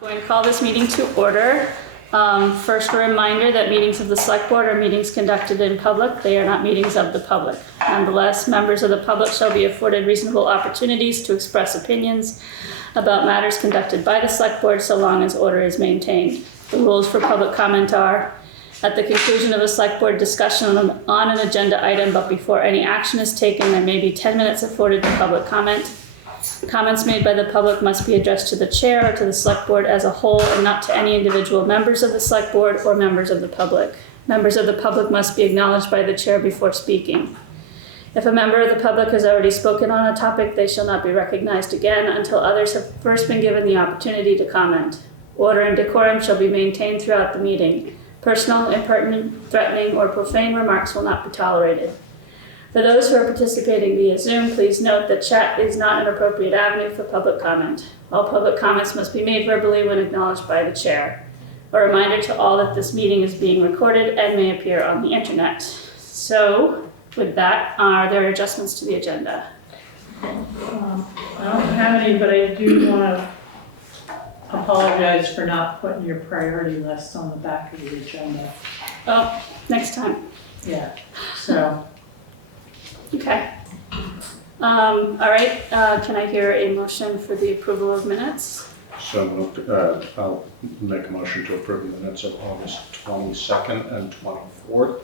Going to call this meeting to order. First, a reminder that meetings of the Select Board are meetings conducted in public. They are not meetings of the public. Nonetheless, members of the public shall be afforded reasonable opportunities to express opinions about matters conducted by the Select Board so long as order is maintained. The rules for public comment are: at the conclusion of a Select Board discussion on an agenda item, but before any action is taken, there may be 10 minutes afforded to public comment. Comments made by the public must be addressed to the chair or to the Select Board as a whole and not to any individual members of the Select Board or members of the public. Members of the public must be acknowledged by the chair before speaking. If a member of the public has already spoken on a topic, they shall not be recognized again until others have first been given the opportunity to comment. Order and decorum shall be maintained throughout the meeting. Personal, impertinent, threatening, or profane remarks will not be tolerated. For those who are participating via Zoom, please note that chat is not an appropriate avenue for public comment. All public comments must be made verbally when acknowledged by the chair. A reminder to all that this meeting is being recorded and may appear on the internet. So, with that, are there adjustments to the agenda? I don't have any, but I do want to apologize for not putting your priority list on the back of the agenda. Oh, next time. Yeah, so. Okay. All right, can I hear a motion for the approval of minutes? So moved. I'll make a motion to approve the minutes of August 22nd and 24th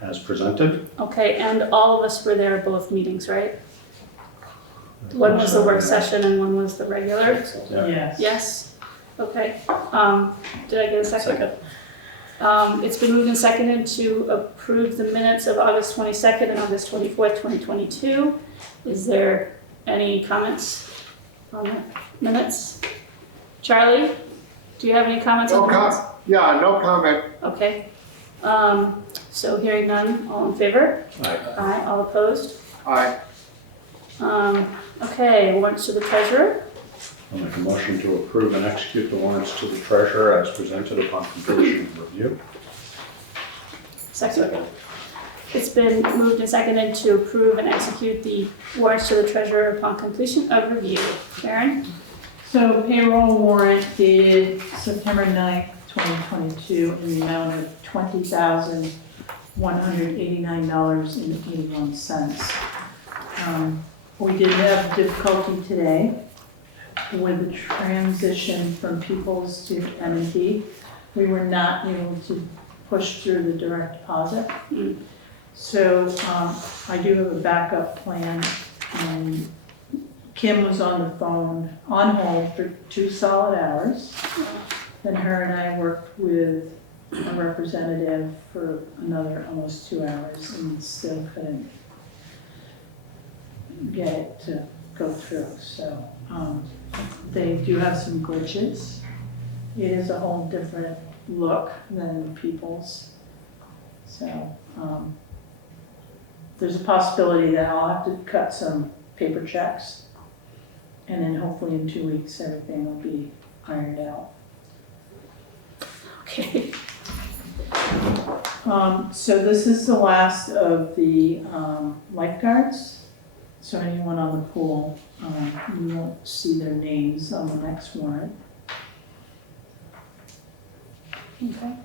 as presented. Okay, and all of us were there at both meetings, right? One was the work session and one was the regular? Yes. Yes? Okay. Did I get a second? Second. It's been moved and seconded to approve the minutes of August 22nd and August 24th, 2022. Is there any comments on the minutes? Charlie, do you have any comments on the minutes? Yeah, no comment. Okay. So hearing none, all in favor? Aye. Aye. All opposed? Aye. Okay, warrants to the treasurer. I'll make a motion to approve and execute the warrants to the treasurer as presented upon completion of review. Second. It's been moved and seconded to approve and execute the warrants to the treasurer upon completion of review. Karen? So payroll warrant dated September 9th, 2022 in the amount of $20,189.81. We did have difficulty today with the transition from Peoples to M&T. We were not able to push through the direct deposit. So I do have a backup plan, and Kim was on the phone, on hold for 2 solid hours. Then her and I worked with a representative for another almost 2 hours and still couldn't get it to go through. So they do have some glitches. It is a whole different look than People's. So there's a possibility that I'll have to cut some paper checks, and then hopefully in 2 weeks everything will be ironed out. Okay. So this is the last of the lifeguards. So anyone on the pool, you won't see their names on the next warrant. Okay.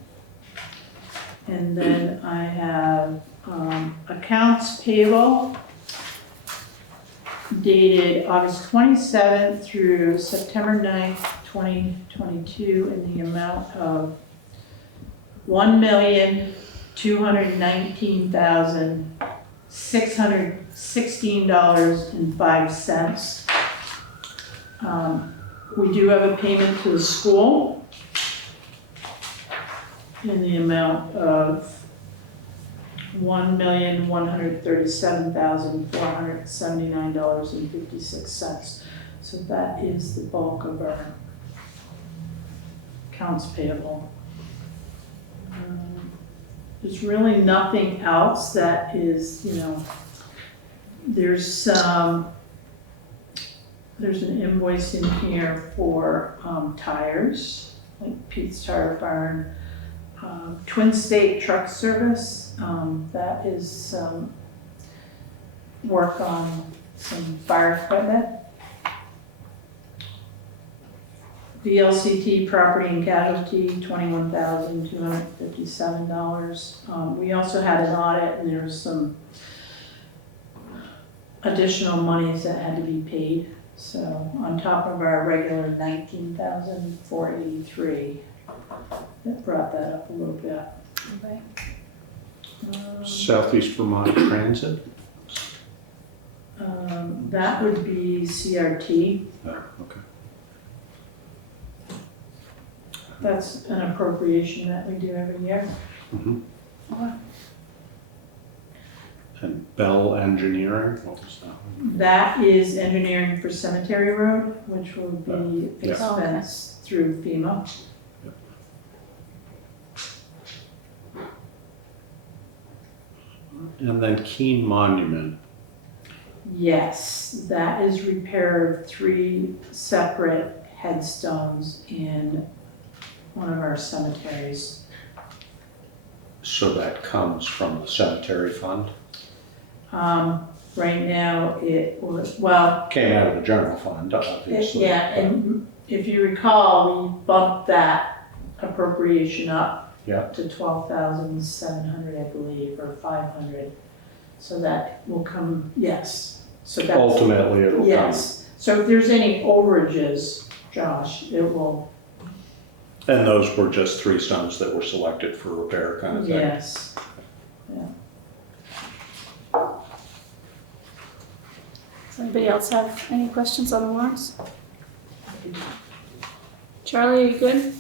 And then I have accounts payable dated August 27th through September 9th, 2022 in the amount of $1,219,616.05. We do have a payment to the school in the amount of $1,137,479.56. So that is the bulk of our accounts payable. There's really nothing else that is, there's an invoice in here for tires, like Pete's Tire Barn. Twin State Truck Service, that is work on some fire equipment. VLCT property and casualty, $21,257. We also had an audit and there was some additional monies that had to be paid. So on top of our regular $19,483, that brought that up a little bit. Okay. Southeast Vermont Transit? That would be CRT. Oh, okay. That's an appropriation that we do every year. Mhm. Wow. And Bell Engineering, what was that one? That is engineering for Cemetery Road, which will be Yeah. expensed through FEMA. And then Keene Monument. Yes, that is repair of 3 separate headstones in one of our cemeteries. So that comes from the cemetery fund? Right now, it was, well, Came out of the general fund, obviously. yeah, and if you recall, we bumped that appropriation up Yeah. to 12,700, I believe, or 500. So that will come, yes. So that's, Ultimately, it'll come. yes. So if there's any overages, Josh, it will, And those were just 3 stones that were selected for repair kind of thing? yes. Does anybody else have any questions on the warrants? Charlie, are you good?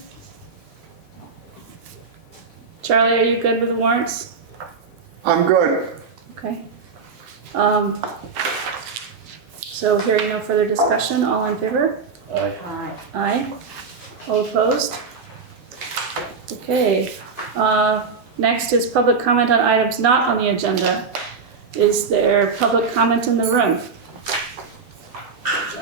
Charlie, are you good with the warrants? I'm good. Okay. So hearing no further discussion, all in favor? Aye. Aye. All opposed? Okay. Next is public comment on items not on the agenda. Is there public comment in the room? Go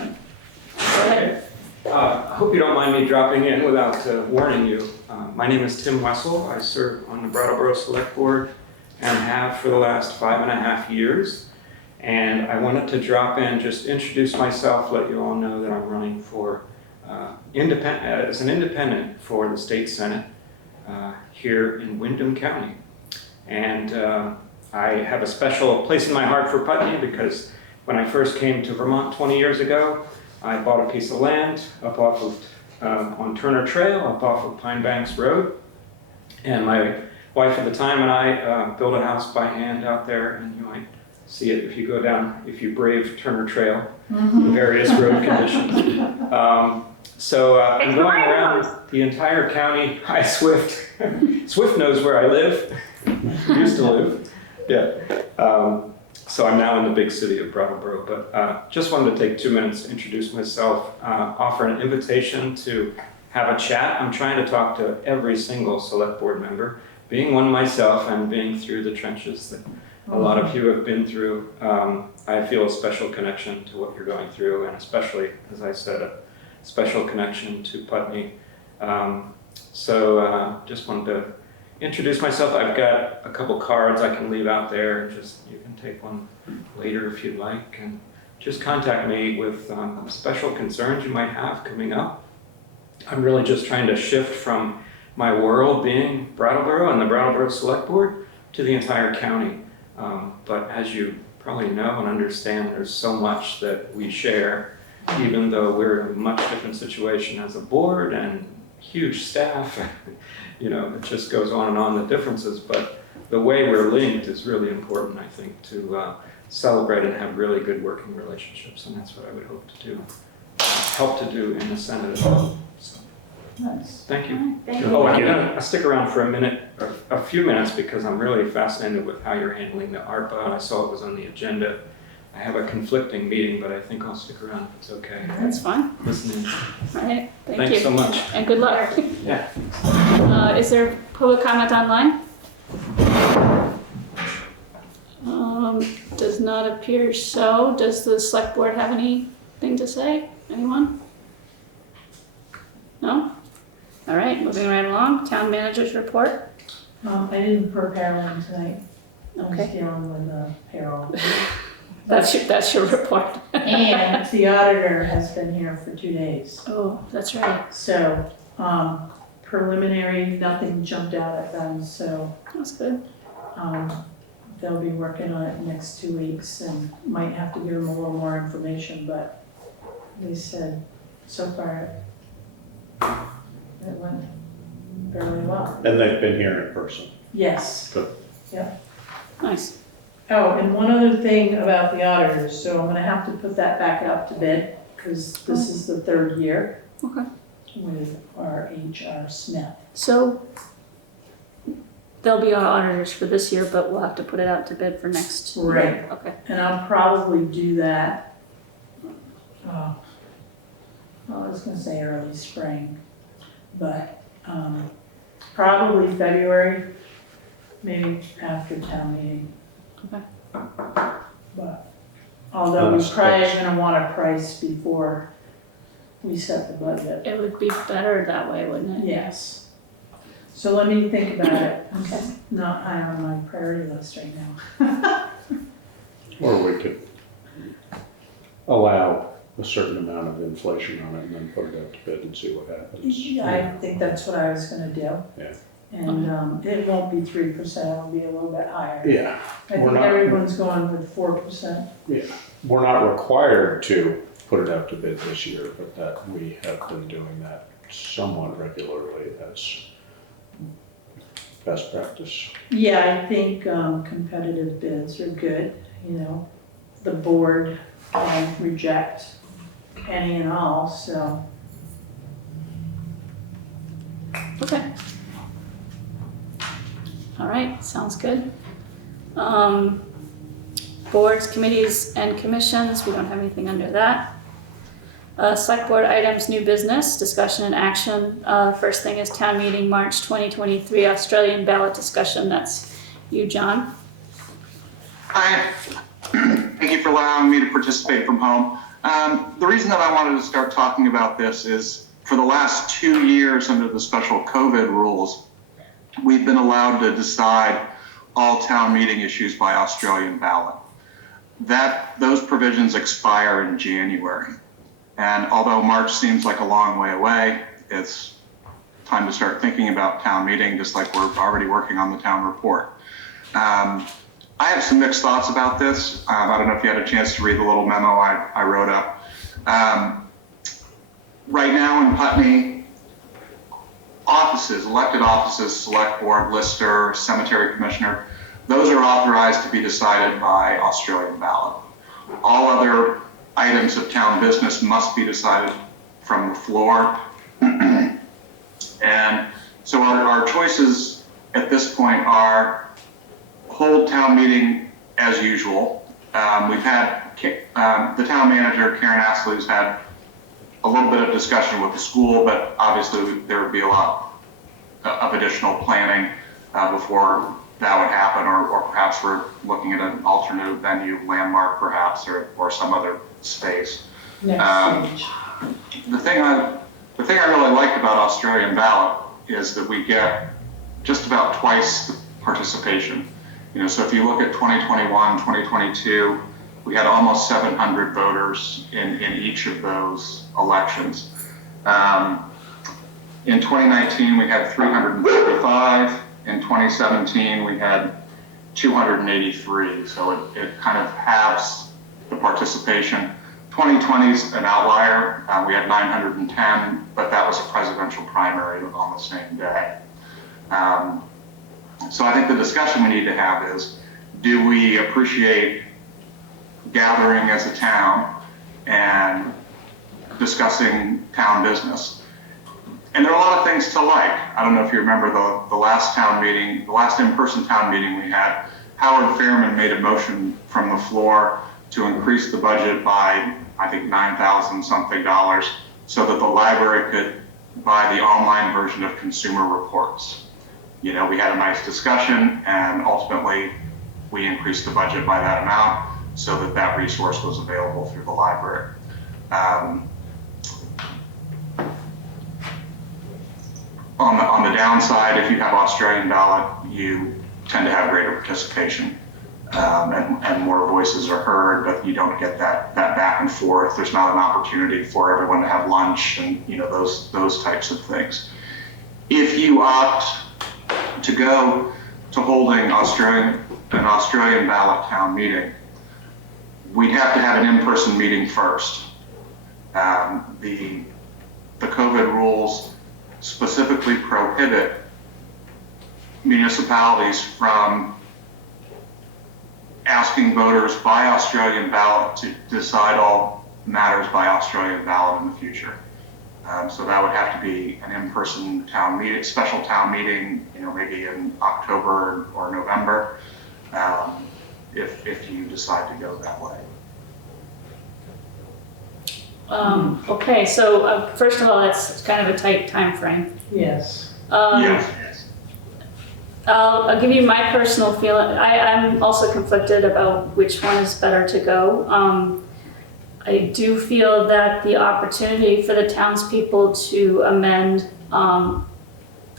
ahead. I hope you don't mind me dropping in without warning you. My name is Tim Wessel. I serve on the Brattleboro Selectboard and have for the last 5.5 years. And I wanted to drop in, just introduce myself, let you all know that I'm running for as an independent for the state senate here in Windham County. And I have a special place in my heart for Putney because when I first came to Vermont 20 years ago, I bought a piece of land up off of on Turner Trail, up off of Pine Banks Road. And my wife at the time and I built a house by hand out there, and you might see it if you go down, if you brave Turner Trail, in various road conditions. I'm going around the entire county. Hi, Swift. Swift knows where I live, used to live. Yeah. So I'm now in the big city of Brattleboro, but just wanted to take 2 minutes to introduce myself, offer an invitation to have a chat. I'm trying to talk to every single select board member, being one myself and being through the trenches that a lot of you have been through. I feel a special connection to what you're going through, and especially, as I said, a special connection to Putney. Just wanted to introduce myself. I've got a couple cards I can leave out there. Just you can take one later if you'd like, and just contact me with special concerns you might have coming up. I'm really just trying to shift from my world being Brattleboro and the Brattleboro Select Board to the entire county. But as you probably know and understand, there's so much that we share, even though we're in a much different situation as a board and huge staff. You know, it just goes on, the differences, but the way we're linked is really important, I think, to celebrate and have really good working relationships, and that's what I would hope to do, help to do in the Senate as well. So, Nice. thank you. Thank Oh, you. I'm gonna stick around for a few minutes, because I'm really fascinated with how you're handling the ARPA. I saw it was on the agenda. I have a conflicting meeting, but I think I'll stick around if it's okay. That's fine. Listening. All right. Thank Thanks you. so much. And good luck. Yeah. Is there public comment online? Does not appear so. Does the select board have anything to say? Anyone? No? All right, moving right along. Town manager's report. I didn't prepare one tonight. I was Okay. dealing with payroll. That's your report. And the auditor has been here for 2 days. Oh, that's right. So, preliminary, nothing jumped out at them, so, That's good. they'll be working on it next 2 weeks and might have to give them a little more information, but they said so far it went fairly well. And they've been here in person. Yes. Good. Nice. Oh, and one other thing about the auditors, so I'm gonna have to put that back out to bid, because this is the 3rd year Okay. with our HR Smith. So they'll be our auditors for this year, but we'll have to put it out to bid for next year. Right. Okay. And I'll probably do that, well, I was gonna say early spring, but, probably February, maybe after town meeting. Okay. But, although we're probably gonna want a price before we set the budget. It would be better that way, wouldn't it? Yes. So let me think about it. Okay. It's not high on my priority list right now. Or we could allow a certain amount of inflation on it and then put it out to bid and see what happens. I think that's what I was gonna do. Yeah. And, it won't be 3%, it'll be a little bit higher. Yeah, I we're think not- everyone's going with 4%. we're not required to put it out to bid this year, but that we have been doing that somewhat regularly. That's best practice. Yeah, I think, competitive bids are good, you know. The board can reject any and all, so. Okay. All right, sounds good. Boards, committees, and commissions, we don't have anything under that. Select board items, new business, discussion and action. First thing is town meeting, March 2023, Australian ballot discussion. That's you, John. Hi, thank you for allowing me to participate from home. The reason that I wanted to start talking about this is for the last 2 years under the special COVID rules, we've been allowed to decide all town meeting issues by Australian ballot. Those provisions expire in January. And although March seems like a long way away, it's time to start thinking about town meeting, just like we're already working on the town report. I have some mixed thoughts about this. I don't know if you had a chance to read the little memo I wrote up. Right now in Putney, elected offices, select board, lister, cemetery commissioner, those are authorized to be decided by Australian ballot. All other items of town business must be decided from the floor. And so our choices at this point are hold town meeting as usual. We've had, the town manager, Karen Astley's had a little bit of discussion with the school, but obviously there would be a lot of additional planning before that would happen, or perhaps we're looking at an alternative venue, landmark perhaps, or some other space. Next stage. The thing I really liked about Australian ballot is that we get just about twice the participation. You know, so if you look at 2021, 2022, we had almost 700 voters in each of those elections. In 2019, we had 355. In 2017, we had 283. So it kind of halves the participation. 2020 is an outlier. We had 910, but that was a presidential primary on the same day. So I think the discussion we need to have is, do we appreciate gathering as a town and discussing town business? And there are a lot of things to like. I don't know if you remember the last town meeting, the last in-person town meeting we had, Howard Fairman made a motion from the floor to increase the budget by, I think, $9,000 something so that the library could buy the online version of consumer reports. You know, we had a nice discussion and ultimately we increased the budget by that amount so that that resource was available through the library. On the downside, if you have Australian ballot, you tend to have greater participation. and more voices are heard, but you don't get that back and forth. There's not an opportunity for everyone to have lunch and those types of things. If you opt to go to holding an Australian ballot town meeting, we'd have to have an in-person meeting first. The COVID rules specifically prohibit municipalities from asking voters by Australian ballot to decide all matters by Australian ballot in the future. So that would have to be an in-person town meeting, special town meeting, maybe in October or November, if you decide to go that way. Okay, so first of all, that's kind of a tight time frame. Yes. Yes. I'll give you my personal feeling. I'm also conflicted about which one is better to go. I do feel that the opportunity for the townspeople to amend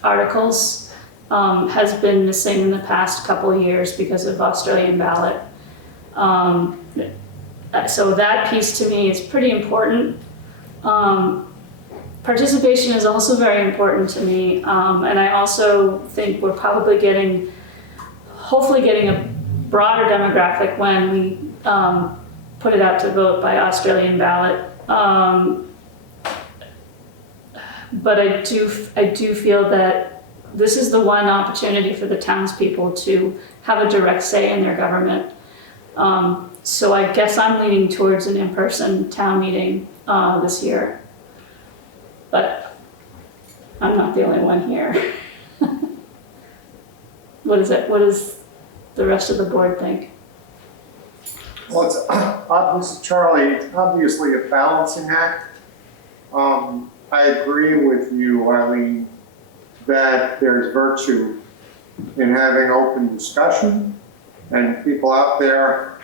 articles has been missing in the past couple of years because of Australian ballot. So that piece to me is pretty important. Participation is also very important to me, and I also think we're probably hopefully getting a broader demographic when we put it out to vote by Australian ballot. But I do feel that this is the one opportunity for the townspeople to have a direct say in their government. So I guess I'm leaning towards an in-person town meeting this year. But I'm not the only one here. What does the rest of the board think? Well, it's obvious, Charlie, it's obviously a balancing act. I agree with you, Eileen, that there's virtue in having open discussion and people out there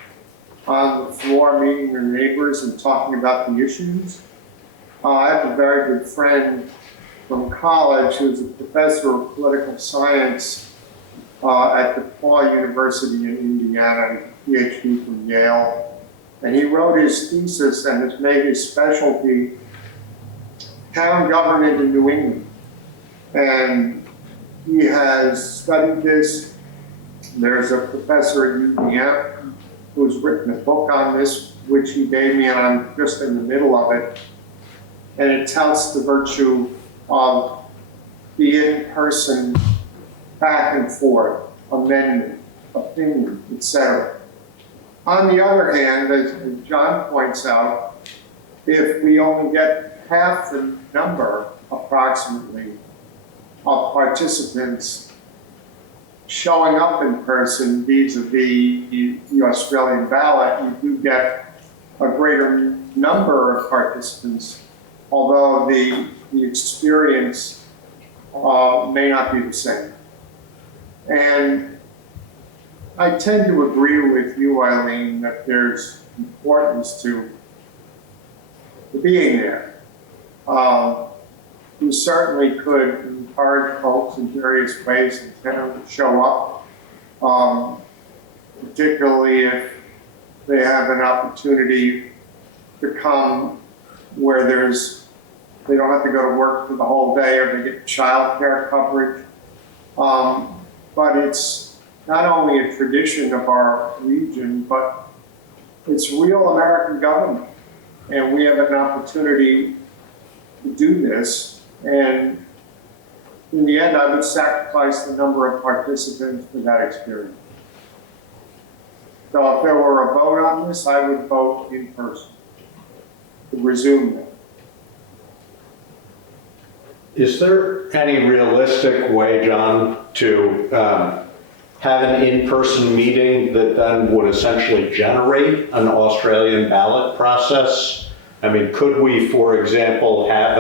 on the floor meeting their neighbors and talking about the issues. I have a very good friend from college who's a professor of political science at DePaul University in Indiana, a PhD from Yale. And he wrote his thesis and has made his specialty town government in New England. And he has studied this. There's a professor at UVM who's written a book on this, which he gave me, and I'm just in the middle of it. And it touts the virtue of the in-person back and forth, amendment, opinion, etc. On the other hand, as John points out, if we only get half the number, approximately, of participants showing up in person vis-a-vis the Australian ballot, you do get a greater number of participants, although the experience may not be the same. And I tend to agree with you, Eileen, that there's importance to being there. We certainly could encourage folks in various ways in town to show up, particularly if they have an opportunity to come where they don't have to go to work for the whole day or they get child care coverage. But it's not only a tradition of our region, but it's real American government. And we have an opportunity to do this. And in the end, I would sacrifice the number of participants for that experience. So if there were a vote on this, I would vote in person to resume that. Is there any realistic way, John, to have an in-person meeting that then would essentially generate an Australian ballot process? I mean, could we, for example, have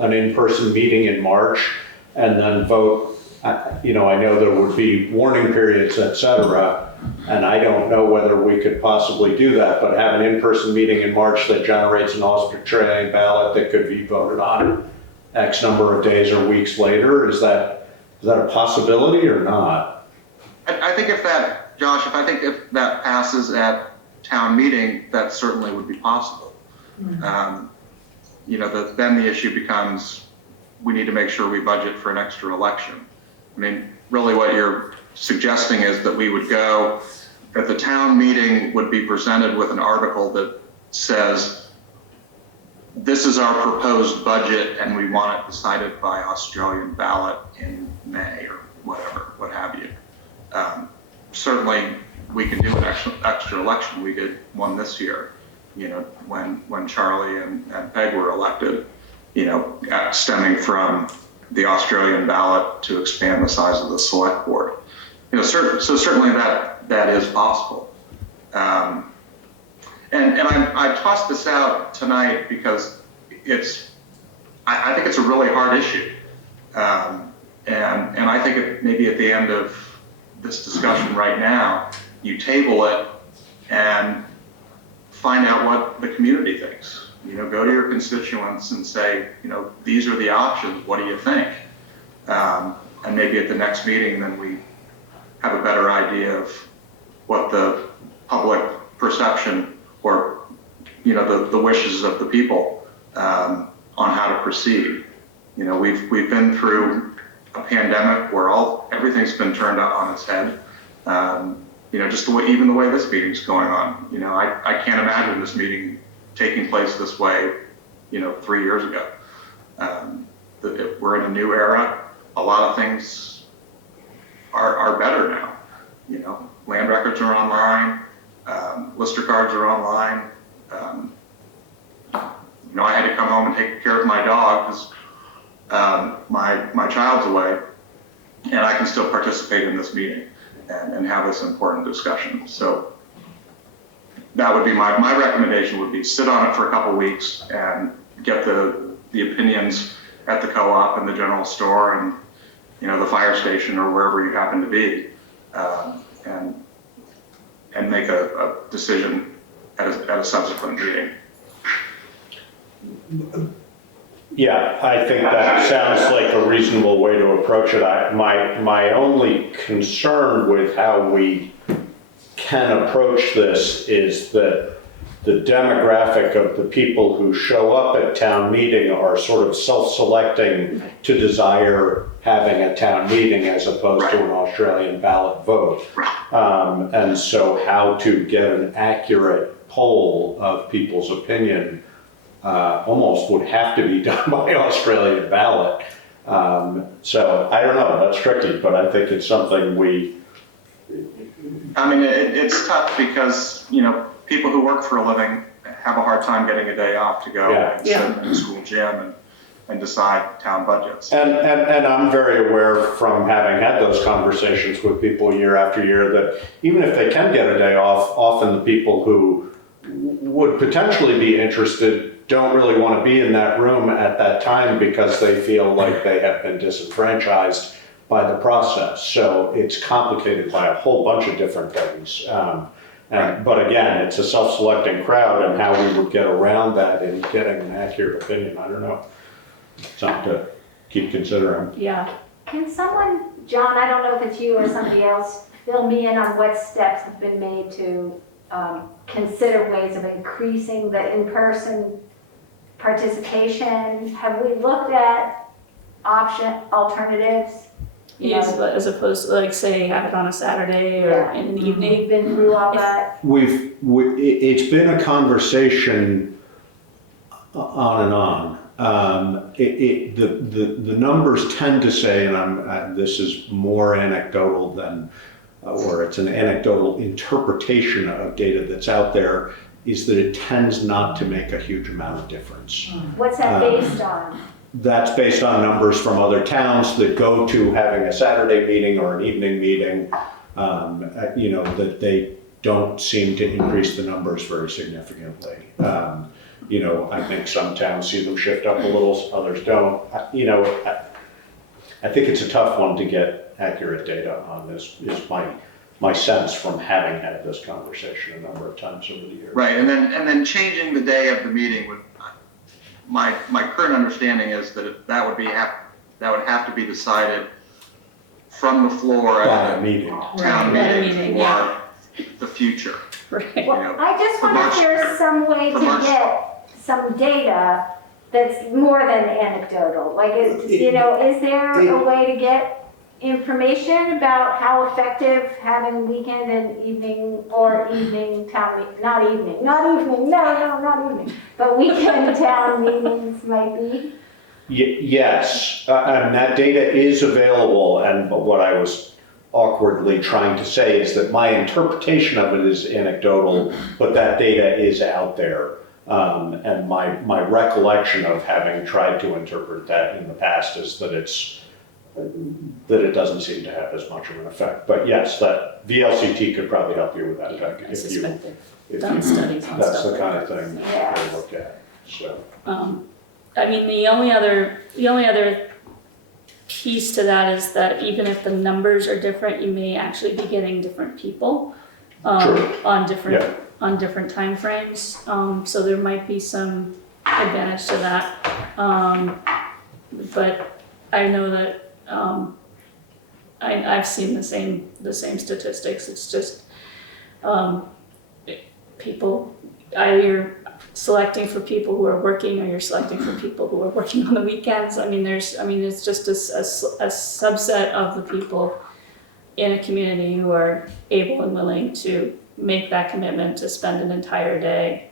an in-person meeting in March and then vote? I know there would be warning periods, et cetera, and I don't know whether we could possibly do that, but have an in-person meeting in March that generates an Australian ballot that could be voted on X number of days or weeks later. Is that a possibility or not? I think if Josh, if that passes at town meeting, that certainly would be possible. Then the issue becomes, we need to make sure we budget for an extra election. I mean, really what you're suggesting is that we would go, that the town meeting would be presented with an article that says, this is our proposed budget and we want it decided by Australian ballot in May or whatever, what have you. Certainly we can do an extra election. We did one this year, when Charlie and Peg were elected, stemming from the Australian ballot to expand the size of the select board. So certainly that is possible. And I tossed this out tonight because I think it's a really hard issue. And I think maybe at the end of this discussion right now, you table it and find out what the community thinks. Go to your constituents and say, these are the options, what do you think? And maybe at the next meeting, then we have a better idea of what the public perception or, the wishes of the people on how to proceed. We've been through a pandemic where everything's been turned on its head. Just even the way this meeting's going on. I can't imagine this meeting taking place this way, 3 years ago. We're in a new era. A lot of things are better now. Land records are online, lister cards are online. I had to come home and take care of my dog because my child's away, and I can still participate in this meeting and have this important discussion. So that would be my recommendation would be sit on it for a couple weeks and get the opinions at the co-op and the general store and the fire station or wherever you happen to be, and make a decision at a subsequent meeting. Yeah, I think that sounds like a reasonable way to approach it. My only concern with how we can approach this is that the demographic of the people who show up at town meeting are sort of self-selecting to desire having a town meeting as opposed to an Australian ballot vote. And so how to get an accurate poll of people's opinion almost would have to be done by Australian ballot. So I don't know, that's tricky, but I think it's something it's tough because, people who work for a living have a hard time getting a day off to go and sit in the school gym and decide town budgets. And I'm very aware from having had those conversations with people year after year that even if they can get a day off, often the people who would potentially be interested don't really want to be in that room at that time because they feel like they have been disenfranchised by the process. So it's complicated by a whole bunch of different things. But again, it's a self-selecting crowd, and how we would get around that in getting an accurate opinion, I don't know. Something to keep considering. Yeah. Can someone, John, I don't know if it's you or somebody else, fill me in on what steps have been made to consider ways of increasing the in-person participation? Have we looked at alternatives? Yes, but as opposed to like say have it on a Saturday or in the evening. We've been through all that. It's been a conversation on and on. The numbers tend to say, and this is more anecdotal than, or it's an anecdotal interpretation of data that's out there, is that it tends not to make a huge amount of difference. What's that based on? That's based on numbers from other towns that go to having a Saturday meeting or an evening meeting, that they don't seem to increase the numbers very significantly. I think some towns see them shift up a little, others don't. I think it's a tough one to get accurate data on. This is my sense from having had this conversation a number of times over the years. Right, and then changing the day of the meeting would. My current understanding is that that would have to be decided from the floor By at a meeting. a town Right, meeting meeting, for yeah. the future. Right. Well, I just wonder if there's some way to Commercial. get some data that's more than anecdotal. Like, you know, is there a way to get information about how effective having weekend and evening or evening town, not evening, not evening, but weekend town meetings might be? Yes, and that data is available, and what I was awkwardly trying to say is that my interpretation of it is anecdotal, but that data is out there. And my recollection of having tried to interpret that in the past is that it doesn't seem to have as much of an effect. But yes, that VLCT could probably help you with that, Becky, I if suspect you, they've done studies on that's stuff the kind like of that. thing Yeah. they look at, so. I mean, the only other piece to that is that even if the numbers are different, you may actually be getting different people True. on different timeframes. So there might be some advantage to that. But I know that I've seen the same statistics. It's just people, either you're selecting for people who are working or you're selecting for people who are working on the weekends. It's just a subset of the people in a community who are able and willing to make that commitment to spend an entire day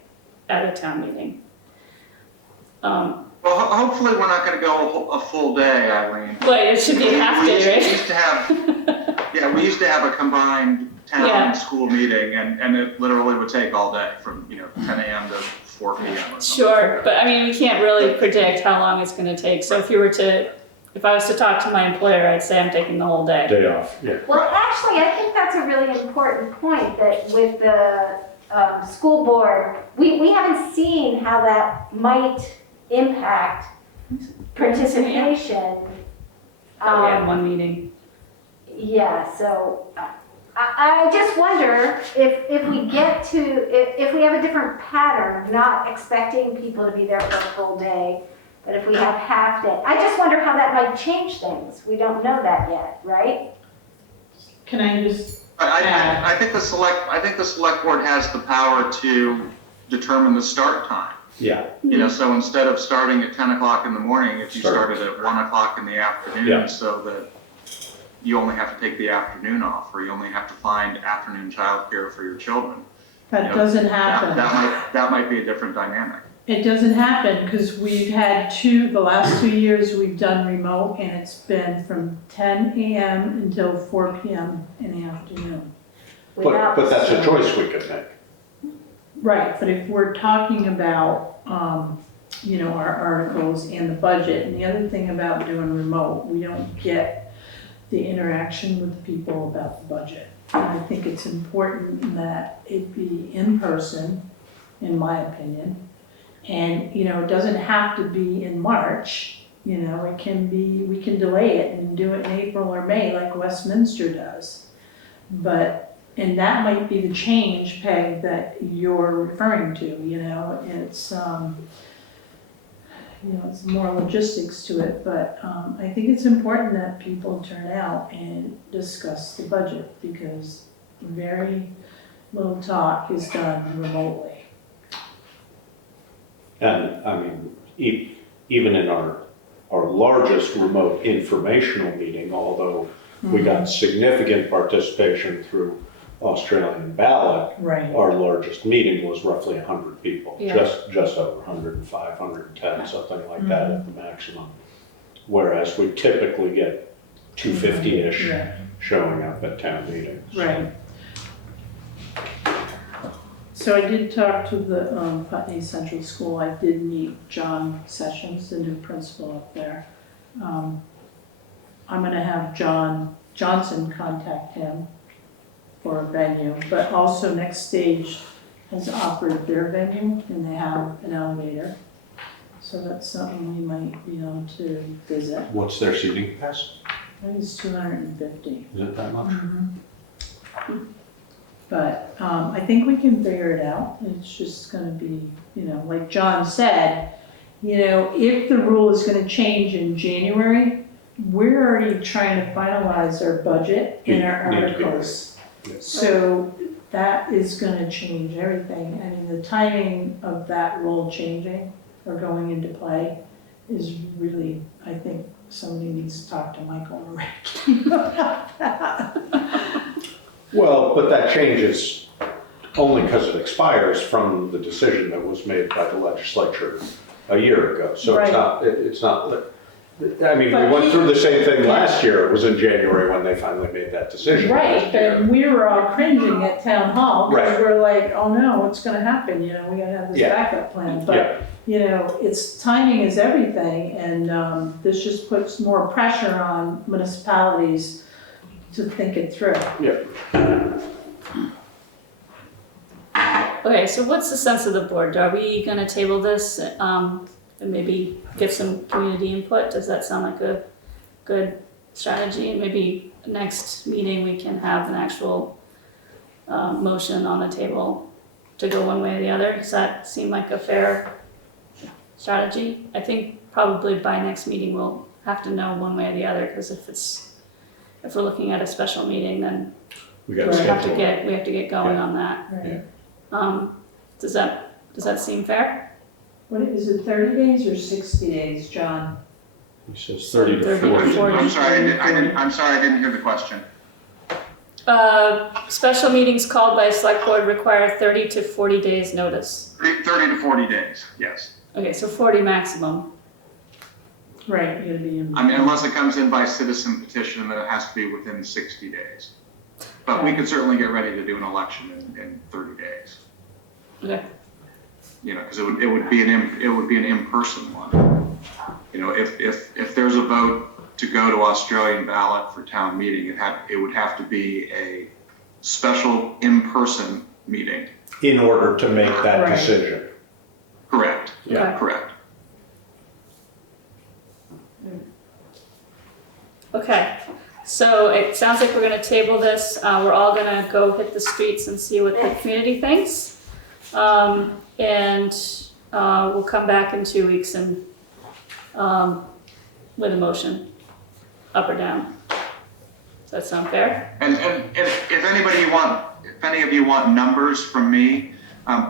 at a town meeting. Well, hopefully we're not gonna go a full day, Eileen. But it should be a half We day, used to have, we used to have a combined town Yeah. and school meeting, and it literally would take all day from, 10 a.m. to 4 p.m. or something. Sure, but I mean, we can't really predict how long it's gonna take. So if I was to talk to my employer, I'd say I'm taking the whole day. Day off, yeah. Well, actually, I think that's a really important point, that with the school board, we haven't seen how that might impact participation. Oh, we had one meeting. Yeah, so I just wonder if we get to, if we have a different pattern of not expecting people to be there for a full day, but if we have half day, I just wonder how that might change things. We don't know that yet, right? Can I just I think the select board has the power to determine the start time. Yeah, So instead of starting at 10 o'clock in the morning, if you started at 1 o'clock in the afternoon, Yeah. so that you only have to take the afternoon off, or you only have to find afternoon childcare for your children. That doesn't happen. That might be a different dynamic. It doesn't happen because we've had the last 2 years we've done remote, and it's been from 10 a.m. until 4 p.m. in the afternoon. but that's a choice we could make. Right, but if we're talking about, our articles and the budget, and the other thing about doing remote, we don't get the interaction with the people about the budget. And I think it's important that it be in person, in my opinion. And, it doesn't have to be in March, it can be, we can delay it and do it in April or May like Westminster does. And that might be the change, Peg, that you're referring to, it's, it's more logistics to it, but I think it's important that people turn out and discuss the budget, because very little talk is done remotely. And even in our largest remote informational meeting, although we got significant participation through Australian Ballot, Right. our largest meeting was roughly 100 people, Yeah. just over 105, 110, something like that at the maximum. Whereas we typically get 250-ish Yeah. showing up at town meetings. Right. So I did talk to the Putney Central School. I did meet John Sessions, the new principal up there. I'm gonna have John Johnson contact him for a venue, but also Next Stage has offered their venue, and they have an elevator. So that's something we might be able to visit. What's their seating capacity? I think it's 250. Is it that much? But I think we can figure it out. It's just gonna be, like John said, if the rule is gonna change in January, we're already trying to finalize our budget and our Need to be articles. Yes. So that is gonna change everything. I mean, the timing of that rule changing or going into play is really, I think somebody needs to talk to Michael and Rick about that. Well, but that changes only because it expires from the decision that was made by the legislature a year ago. So Right. it's not, I mean, we But went he- through the same thing last year. It was in January when they finally made that decision. Right, last year. and we were all cringing at town hall, because Right. we're like, oh no, what's gonna happen, you know, we gotta have this Yeah. backup plan, Yeah. but, you know, it's, timing is everything, and, this just puts more pressure on municipalities to think it through. Okay, so what's the sense of the board? Are we gonna table this, and maybe get some community input? Does that sound like a good strategy? And maybe next meeting, we can have an actual, motion on the table to go one way or the other. Does that seem like a fair strategy? I think probably by next meeting, we'll have to know one way or the other, because if we're looking at a special meeting, then We got to Right. schedule it. we have to get going on that. Right. Does that seem fair? What, is it 30 days or 60 days, John? He says 30 to 30 to 40. 40. I'm sorry, I'm sorry, I didn't hear the question. Special meetings called by select board require 30 to 40 days notice. 30 to 40 days, yes. Okay, so 40 maximum. Right, you gotta be in. I mean, unless it comes in by citizen petition, then it has to be within 60 days. But we could certainly get ready to do an election in 30 days. Okay. You know, because it would be an in-person one. You know, if there's a vote to go to Australian ballot for town meeting, it would have to be a special in-person meeting. In order to make that Right. decision. Correct. Yeah. Correct. Okay, so it sounds like we're gonna table this. We're all gonna go hit the streets and see what the community thinks. And we'll come back in 2 weeks and, with a motion, up or down. Does that sound fair? And if any of you want numbers from me,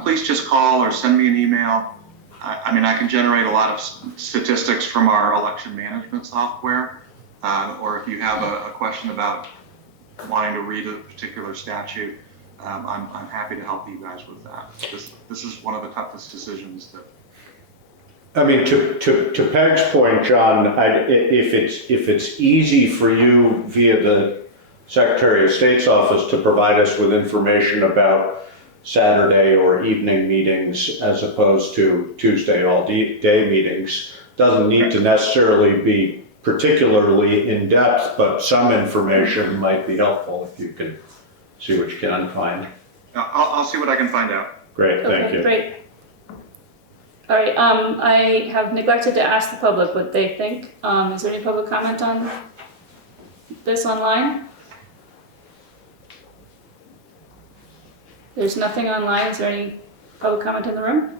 please just call or send me an email. I mean, I can generate a lot of statistics from our election management software. Or if you have a question about wanting to read a particular statute, I'm happy to help you guys with that. This is one of the toughest decisions that. I mean, to Peg's point, John, if it's easy for you via the Secretary of State's office to provide us with information about Saturday or evening meetings as opposed to Tuesday all-day meetings, doesn't need to necessarily be particularly in-depth, but some information might be helpful if you can see what you can find. I'll see what I can find out. Great, thank Okay, you. great. All right, I have neglected to ask the public what they think. Is there any public comment on this online? There's nothing online. Is there any public comment in the room?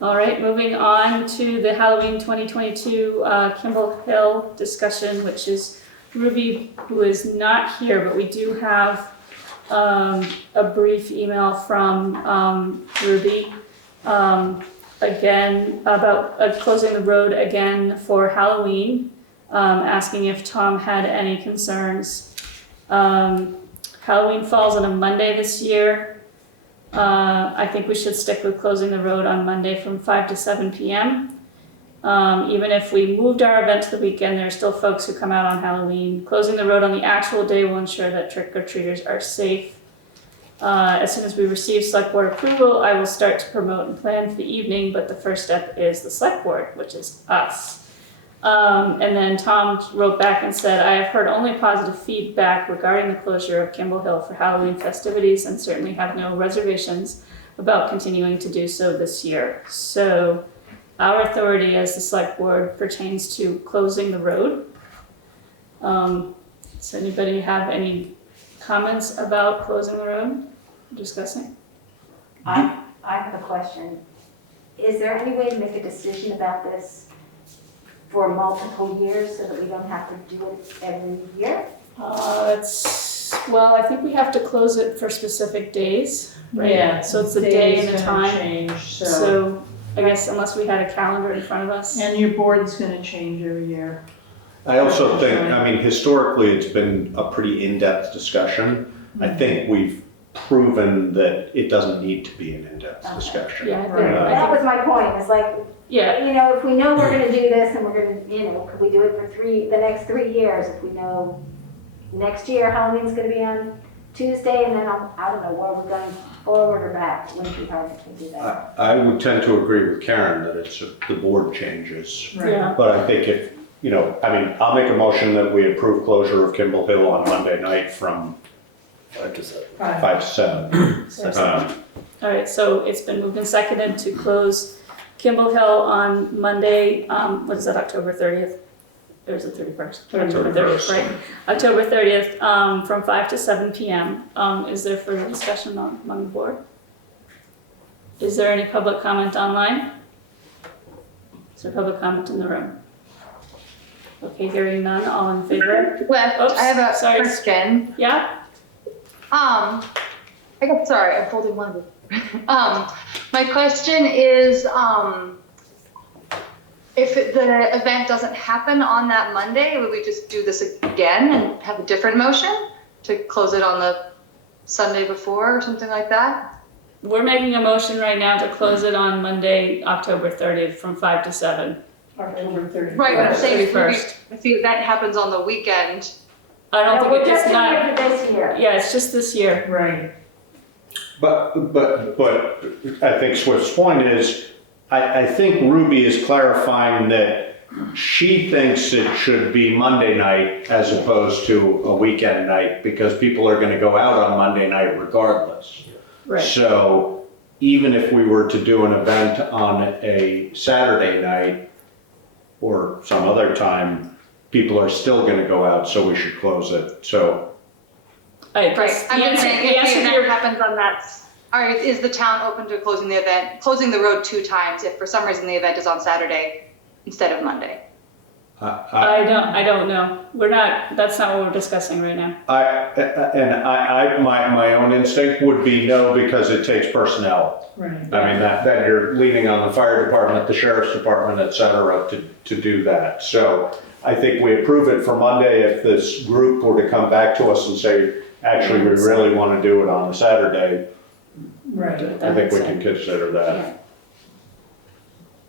All right, moving on to the Halloween 2022 Kimball Hill discussion, which is Ruby, who is not here, but we do have a brief email from Ruby again about closing the road again for Halloween, asking if Tom had any concerns. Halloween falls on a Monday this year. I think we should stick with closing the road on Monday from 5 to 7 p.m. Even if we moved our event to the weekend, there are still folks who come out on Halloween. Closing the road on the actual day will ensure that trick-or-treaters are safe. As soon as we receive select board approval, I will start to promote and plan for the evening, but the first step is the select board, which is us. And then Tom wrote back and said, I have heard only positive feedback regarding the closure of Kimball Hill for Halloween festivities and certainly have no reservations about continuing to do so this year. So our authority as the select board pertains to closing the road. Does anybody have any comments about closing the road, discussing? I have a question. Is there any way to make a decision about this for multiple years so that we don't have to do it every year? Well, I think we have to close it for specific days, right? Yeah. So it's the day and the Day's gonna time. change, So I guess unless we had a calendar in front of us. And your board's gonna change every year. I also think, I mean, historically, it's been a pretty in-depth discussion. I think we've proven that it doesn't need to be an in-depth discussion. Yeah, I think, Right. That was my point, it's like, yeah, you know, if we know we're gonna do this and we're gonna, you know, could we do it for the next 3 years? If we know next year Halloween's gonna be on Tuesday and then I don't know, what we're going forward or back, wouldn't be hard to do that. I would tend to agree with Karen that it's the board changes. yeah. But I think if, you know, I mean, I'll make a motion that we approve closure of Kimball Hill on Monday night from 5 to 7. All right, so it's been moved and seconded to close Kimball Hill on Monday, what is that, October 30th? Or is it 31st? October 30th, right. October 30th, from 5 to 7 p.m. Is there further discussion among the board? Is there any public comment online? Is there public comment in the room? Okay, hearing none, all in favor? Well, Oops, I have a sorry. question. Yeah? Sorry, I'm folding one of them. My question is, if the event doesn't happen on that Monday, would we just do this again and have a different motion to close it on the Sunday before or something like that? We're making a motion right now to close it on Monday, October 30th, from 5 to 7. October 30th. Right, but I'm saying if 31st. if the event happens on the weekend, I don't No, think we're it's just doing not, it for this year. yeah, it's just this year. Right. But I think Swift's point is, I think Ruby is clarifying that she thinks it should be Monday night as opposed to a weekend night because people are gonna go out on Monday night regardless. Right. So even if we were to do an event on a Saturday night or some other time, people are still gonna go out, so we should close it. So I guess right, I'm the just answer, saying the if answer the to event your, happens on that, all right, is the town open to closing the event, closing the road 2 times if for some reason the event is on Saturday instead of Monday? I don't know. That's not what we're discussing right now. My own instinct would be no, because it takes personnel. Right. I mean, that you're leaning on the fire department, the sheriff's department, et cetera, to do that. So I think we approve it for Monday. If this group were to come back to us and say, actually, we really want to do it on a Saturday, Right. I think we can consider that. Yeah.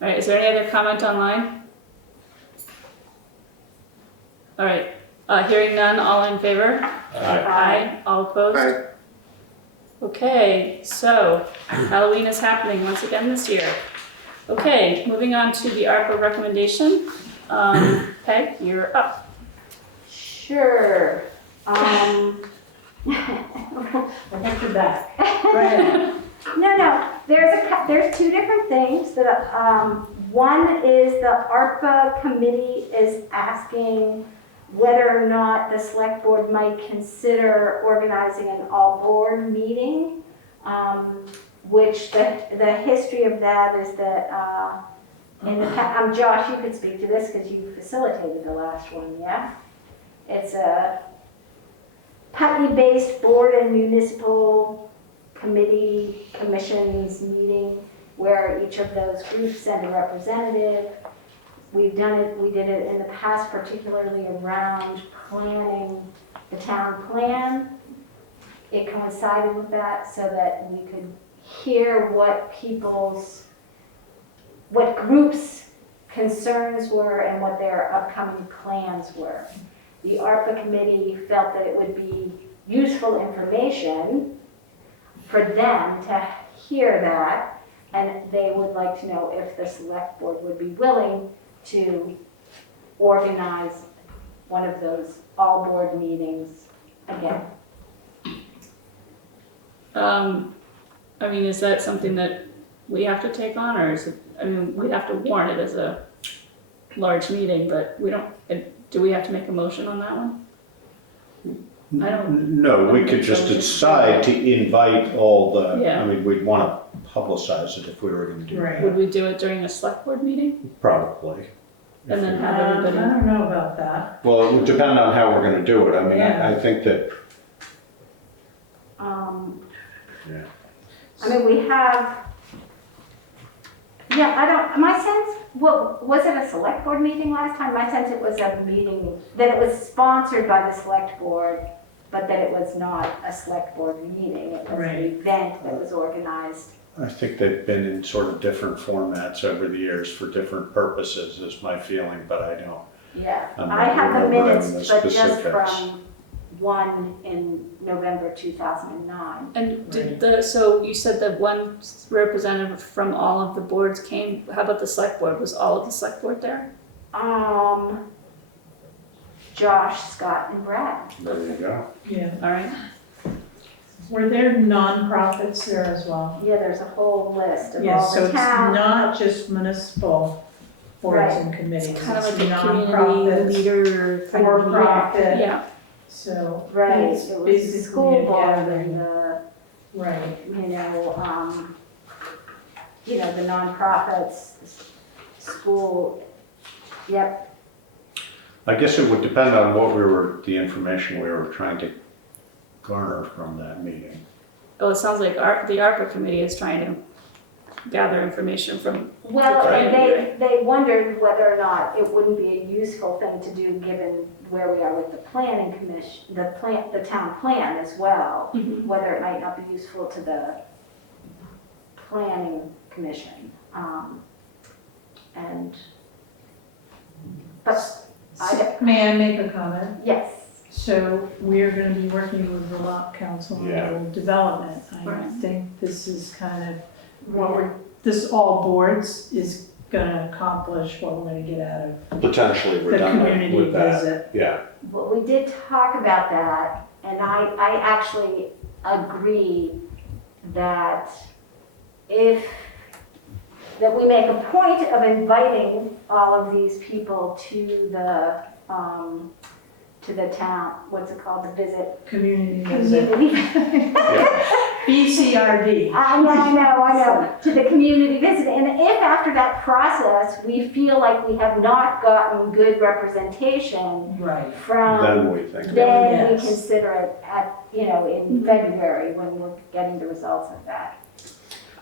All right, is there any other comment online? All right, hearing none, all in favor? Aye. All opposed? Aye. Okay, so Halloween is happening once again this year. Okay, moving on to the ARPA recommendation. Peg, you're up. Sure. I have your back. Go ahead. No, there's 2 different things that, one is the ARPA committee is asking whether or not the select board might consider organizing an all-board meeting, which the history of that is that, Josh, you could speak to this because you facilitated the last one, yeah? It's a Putney-based board and municipal commissions meeting where each of those groups send a representative. We did it in the past, particularly around planning the town plan. It coincided with that so that we could hear what groups' concerns were and what their upcoming plans were. The ARPA committee felt that it would be useful information for them to hear that, and they would like to know if the select board would be willing to organize one of those all-board meetings again. I mean, is that something that we have to take on, or is it, I mean, we have to warn it as a large meeting, but we don't, do we have to make a motion on that one? I don't. No, we could just decide to invite all the, Yeah. I mean, we'd want to publicize it if we were going to do Right. that. Would we do it during a select board meeting? Probably. and then have I everybody. don't know about that. Well, it would depend on how we're gonna do it. I mean, Yeah. I think that, yeah. I mean, we have, my sense, well, was it a select board meeting last time? My sense it was a meeting, that it was sponsored by the select board, but that it was not a select board meeting. It was an Right. event that was organized. I think they've been in sort of different formats over the years for different purposes, is my feeling, but I don't. Yeah, I'm I not have the remembering minutes, the but just specifics. from one in November 2009. And did so you said that one representative from all of the boards came. How about the select board? Was all of the select board there? Josh, Scott, and Brad. There you go. Yeah. All right. Were there nonprofits there as well? Yeah, there's a whole list of Yeah, all so the it's towns. not just municipal boards Right. and committees. It's kind of like a community nonprofits, leader kind of meeting. for-profit. Yeah. So Right, it's it was the basically school a board gathering. and the, Right. the nonprofits, school, yep. I guess it would depend on the information we were trying to garner from that meeting. Well, it sounds like the ARPA committee is trying to gather information from. Well, Right. and they wondered whether or not it wouldn't be a useful thing to do given where we are with the planning commission, the town plan as well. Mhm. Whether it might not be useful to the planning commission. But May I make a comment? yes, So we're gonna be working with Vermont Council on Yeah. Rural Development. I Right. think this is kind of this all boards is gonna accomplish what we're gonna get out of Potentially the redundant community with that. visit. Yeah, well, we did talk about that, and I actually agree that that we make a point of inviting all of these people to the town, what's it called, the visit? Community visit. Community. BCRD. I know, to the community visit, and if after that process, we feel like we have not gotten good representation Right. from, then we think. then we Yes. consider it in February when we're getting the results of that.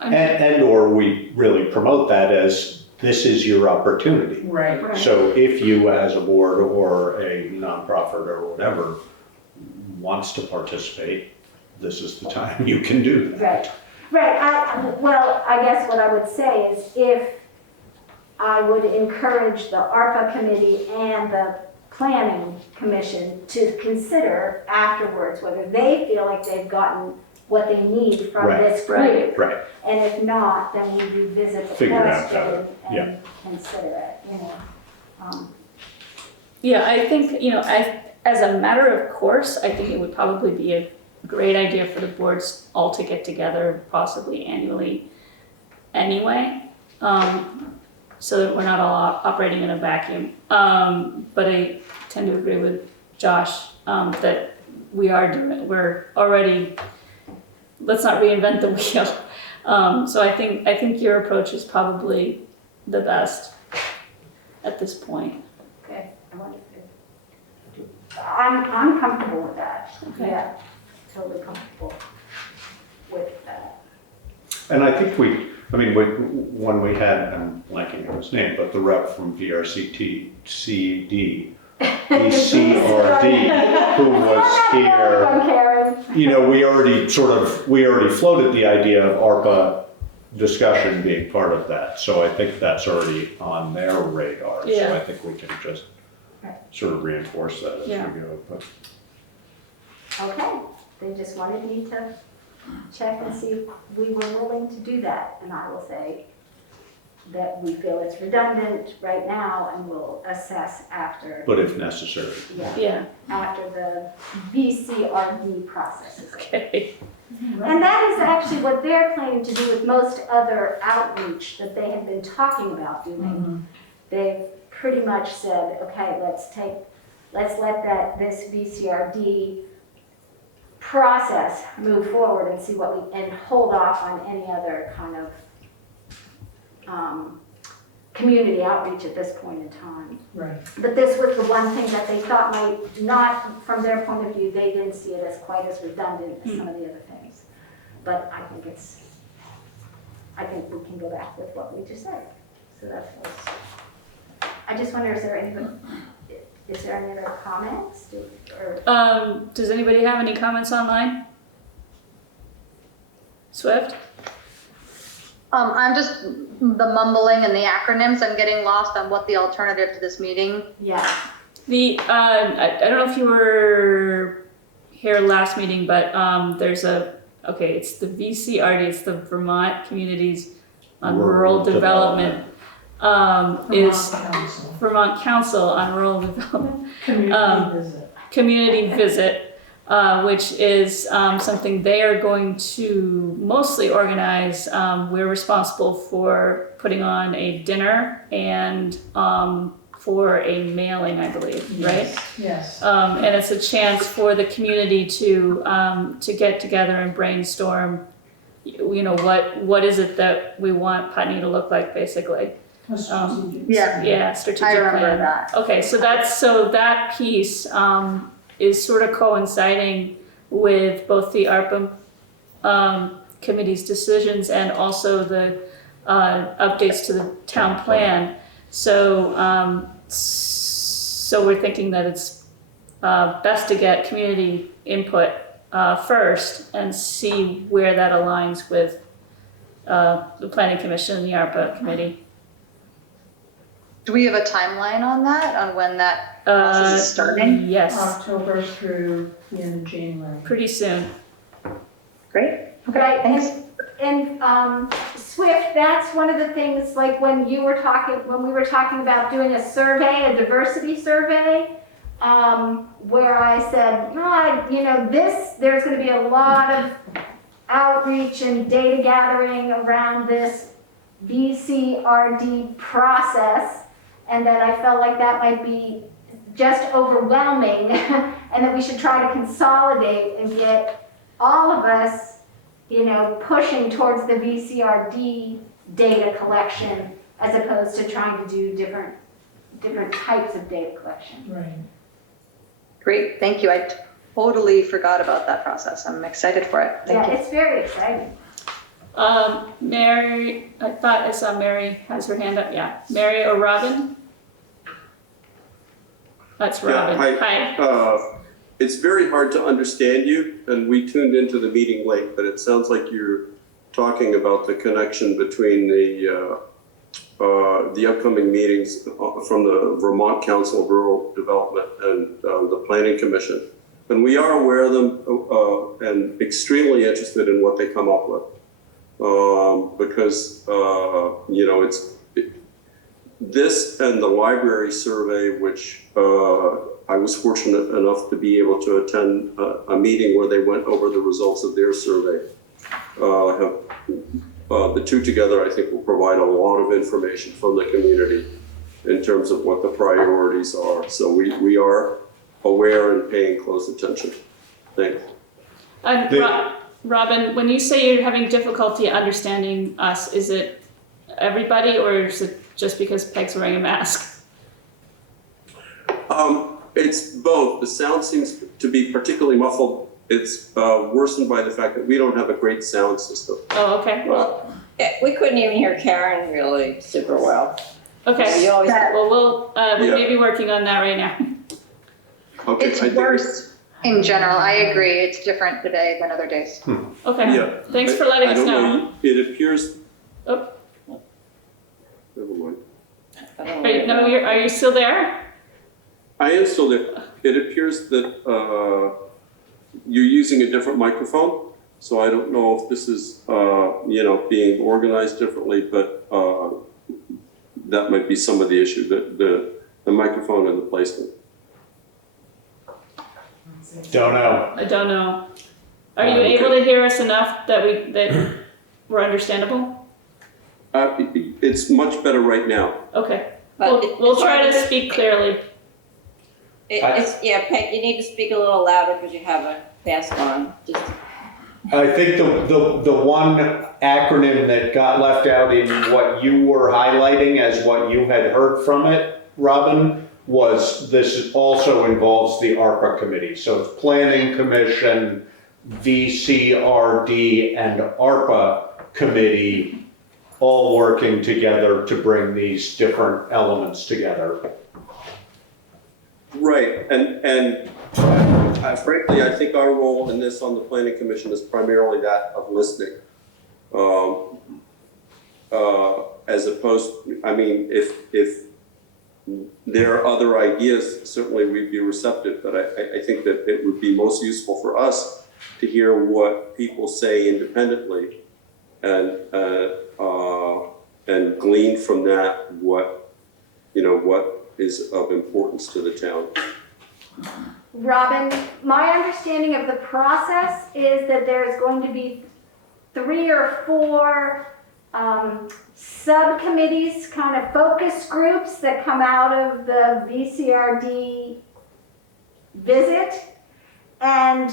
And/or we really promote that as, this is your opportunity. Right. Right. So if you as a board or a nonprofit or whatever wants to participate, this is the time you can do that. Right, I guess what I would say is if I would encourage the ARPA committee and the planning commission to consider afterwards whether they feel like they've gotten what they need from Right. this group. Right. And if not, then we revisit the Figure out how question to- yeah. and consider it, Yeah, I think, as a matter of course, I think it would probably be a great idea for the boards all to get together, possibly annually anyway, so that we're not all operating in a vacuum. But I tend to agree with Josh that we're already, let's not reinvent the wheel. So I think your approach is probably the best at this point. Okay, I'm comfortable with that. Okay. Yeah, totally comfortable with that. And I think when we had, I'm blanking on his name, but the rep from VRCT, CD, ECRD, who was here, I'm Karen. we already floated the idea of ARPA discussion being part of that. So I think that's already on their radar. So Yeah. I think we can just sort of reinforce that as Yeah. we go. But Okay, they just wanted me to check and see if we were willing to do that, and I will say that we feel it's redundant right now, and we'll assess after, But if necessary. Yeah, after the VCRD process is over. okay. And that is actually what they're planning to do with most other outreach that they have been talking about doing. They've pretty much said, okay, let's let this VCRD process move forward and see and hold off on any other kind of community outreach at this point in time. Right. But this was the one thing that they thought might not, from their point of view, they didn't see it as quite as redundant as some of the other things. But I think we can go back with what we just said. So that's what's, I just wonder, is there any other comments? Does anybody have any comments online? Swift? I'm just, the mumbling and the acronyms, I'm getting lost on what the alternative to this meeting. Yeah. I don't know if you were here last meeting, but it's the VCRD, it's the Vermont Communities on Rural Development. Is Council. Vermont Council on Rural Development. Community visit. Community visit, which is something they are going to mostly organize. We're responsible for putting on a dinner and for a mailing, I believe, right? Yes. And it's a chance for the community to get together and brainstorm, what is it that we want Putney to look like, basically. Yeah. Strategic I remember plan. that. Okay, so that piece is sort of coinciding with both the ARPA committee's decisions and also the updates to the town plan. So we're thinking that it's best to get community input first and see where that aligns with the Planning Commission and the ARPA committee. Do we have a timeline on that, on when that process is starting? Yes, October through the end of January. pretty soon. Great. Right, Thanks. and Swift, that's one of the things, like when we were talking about doing a survey, a diversity survey, where I said, there's gonna be a lot of outreach and data gathering around this VCRD process, and that I felt like that might be just overwhelming, and that we should try to consolidate and get all of us, pushing towards the VCRD data collection as opposed to trying to do different types of data collection. Right. Great, thank you. I totally forgot about that process. I'm excited for it. Thank you. It's very exciting. Mary, I thought I saw Mary has her hand up. Yeah, Mary or Robin? That's Robin. Hi. It's very hard to understand you, and we tuned into the meeting late, but it sounds like you're talking about the connection between the upcoming meetings from the Vermont Council of Rural Development and the Planning Commission. And we are aware of them and extremely interested in what they come up with. Because this and the library survey, which I was fortunate enough to be able to attend a meeting where they went over the results of their survey. The two together, I think, will provide a lot of information from the community in terms of what the priorities are. So we are aware and paying close attention. Thanks. Robin, when you say you're having difficulty understanding us, is it everybody or is it just because Peg's wearing a mask? It's both. The sound seems to be particularly muffled. It's worsened by the fact that we don't have a great sound system. Oh, okay. Well, we couldn't even hear Karen really super well. Okay. You always, Well, we may be working on that right now. Okay. It's worse in general. I agree. It's different today than other days. Okay. Yeah. Thanks for letting I us don't know. It appears. Oh. Never mind. Are you still there? I am still there. It appears that you're using a different microphone, so I don't know if this is, being organized differently, but that might be some of the issue, the microphone and the placement. Don't know. I don't know. Are you able to hear us enough that we're understandable? It's much better right now. Okay. but We'll try to speak clearly. Peg, you need to speak a little louder because you have a mask on. Just I think the one acronym that got left out in what you were highlighting as what you had heard from it, Robin, was this also involves the ARPA committee. So it's Planning Commission, VCRD, and ARPA committee all working together to bring these different elements together. Right, and frankly, I think our role in this on the planning commission is primarily that of listening. As opposed, I mean, if there are other ideas, certainly we'd be receptive, but I think that it would be most useful for us to hear what people say independently and glean from that what is of importance to the town. Robin, my understanding of the process is that there's going to be 3 or 4 subcommittees, kind of focus groups that come out of the VCRD visit. And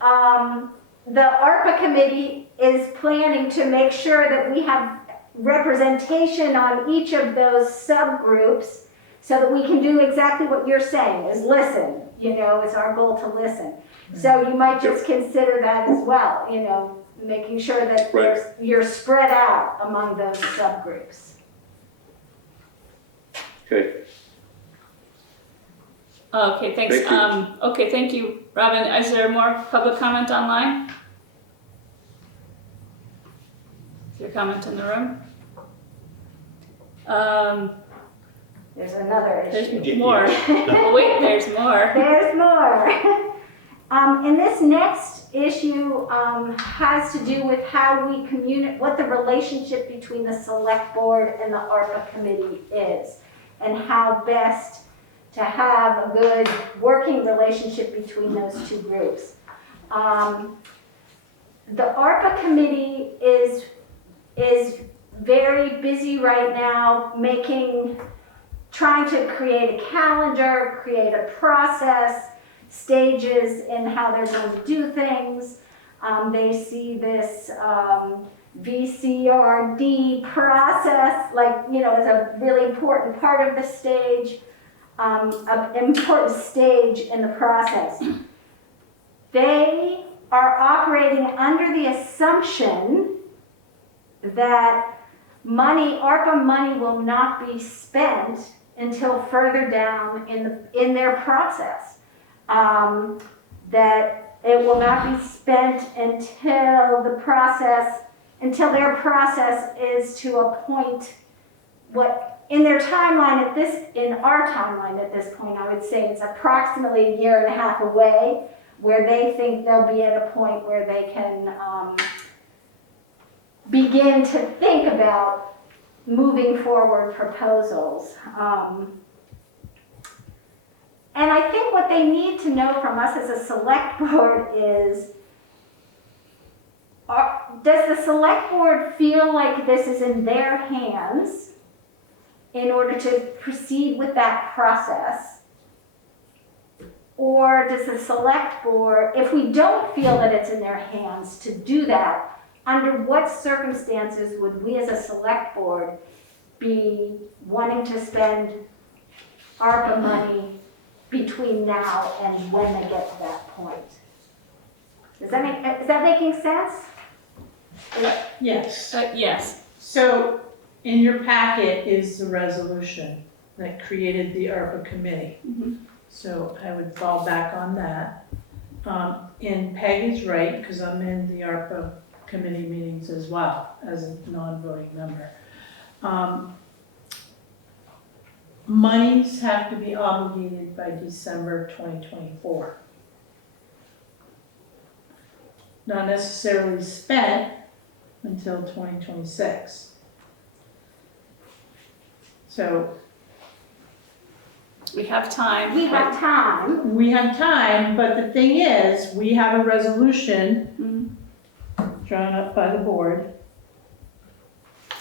the ARPA committee is planning to make sure that we have representation on each of those subgroups so that we can do exactly what you're saying, is listen, is our goal to listen. So you might just consider that as well, making sure that you're spread out among those subgroups. Okay. Okay, thanks. Thank you. Okay, thank you, Robin. Is there more public comment online? Is there a comment in the room? There's another issue. There's more. Oh, wait, there's more. There's more. And this next issue has to do with how we communicate, what the relationship between the select board and the ARPA committee is, and how best to have a good working relationship between those two groups. The ARPA committee is very busy right now trying to create a calendar, create a process, stages in how they're going to do things. They see this VCRD process, as a really important part of the stage, an important stage in the process. They are operating under the assumption that ARPA money will not be spent until further down in their process. That it will not be spent until their process is to a point, in our timeline at this point, I would say it's approximately 1.5 years away, where they think they'll be at a point where they can begin to think about moving forward proposals. And I think what they need to know from us as a select board is, does the select board feel like this is in their hands in order to proceed with that process? Or does the select board, if we don't feel that it's in their hands to do that, under what circumstances would we as a select board be wanting to spend ARPA money between now and when they get to that point? Is that making sense? Yes. Yes. So in your packet is the resolution that created the ARPA committee. Mm-hmm. So I would fall back on that. And Peg is right, because I'm in the ARPA committee meetings as well as a non-voting member. Monies have to be obligated by December 2024. Not necessarily spent until 2026. So we have time. We have time. We have time, but the thing is, we have a resolution drawn up by the board.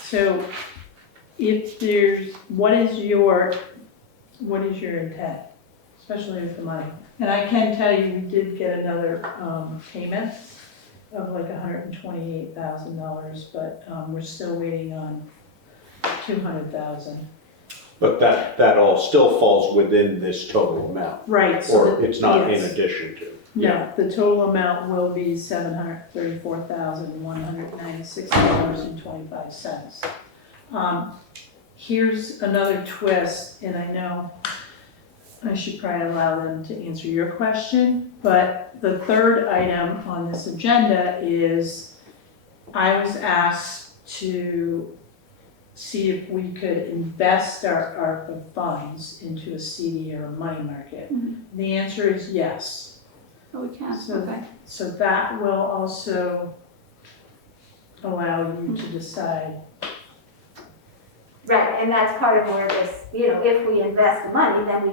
So if there's, what is your intent, especially with the money? And I can tell you, we did get another payment of like $128,000, but, we're still waiting on 200,000. But that all still falls within this total amount, Right. So or it's not in yes. addition to. No, the total amount will be $734,196.25. Here's another twist, and I know I should probably allow them to answer your question, but the third item on this agenda is I was asked to see if we could invest our ARPA funds into a CD or a money market. The answer is yes. Oh, we can, So- okay. So that will also allow you to decide. Right, and that's part of where this, if we invest the money, then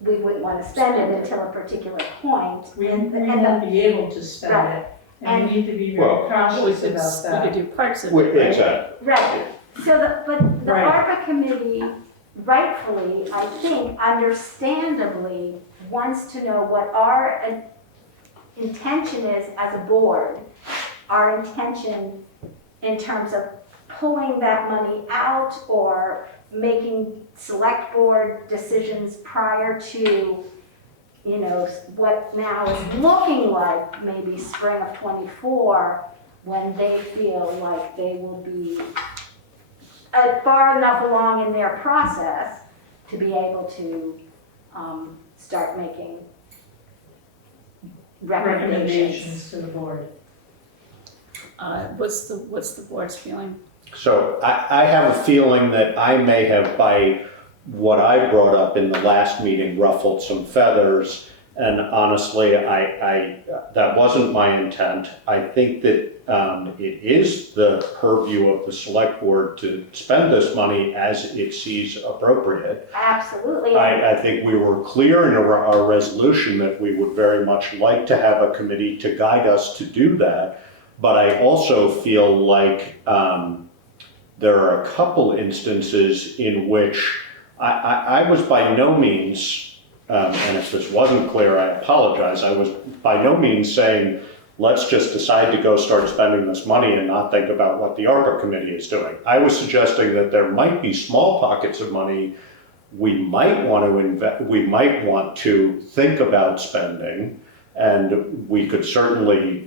we wouldn't want to spend it until a particular point. We And won't be able to spend it, and we need to be very Well, cautious about We that. could do parts of it, right? Exactly. Right, so but the Right. ARPA committee rightfully, I think, understandably, wants to know what our intention is as a board, our intention in terms of pulling that money out or making select board decisions prior to, what now is looking like maybe spring of *24, when they feel like they will be far enough along in their process to be able to start making recommendations. To the board. What's the board's feeling? So I have a feeling that I may have, by what I brought up in the last meeting, ruffled some feathers. And honestly, that wasn't my intent. I think that it is the purview of the select board to spend this money as it sees appropriate. Absolutely. I think we were clear in our resolution that we would very much like to have a committee to guide us to do that. But I also feel like there are a couple instances in which I was by no means, and if this wasn't clear, I apologize, I was by no means saying, let's just decide to go start spending this money and not think about what the ARPA committee is doing. I was suggesting that there might be small pockets of money we might want to think about spending, and we could certainly,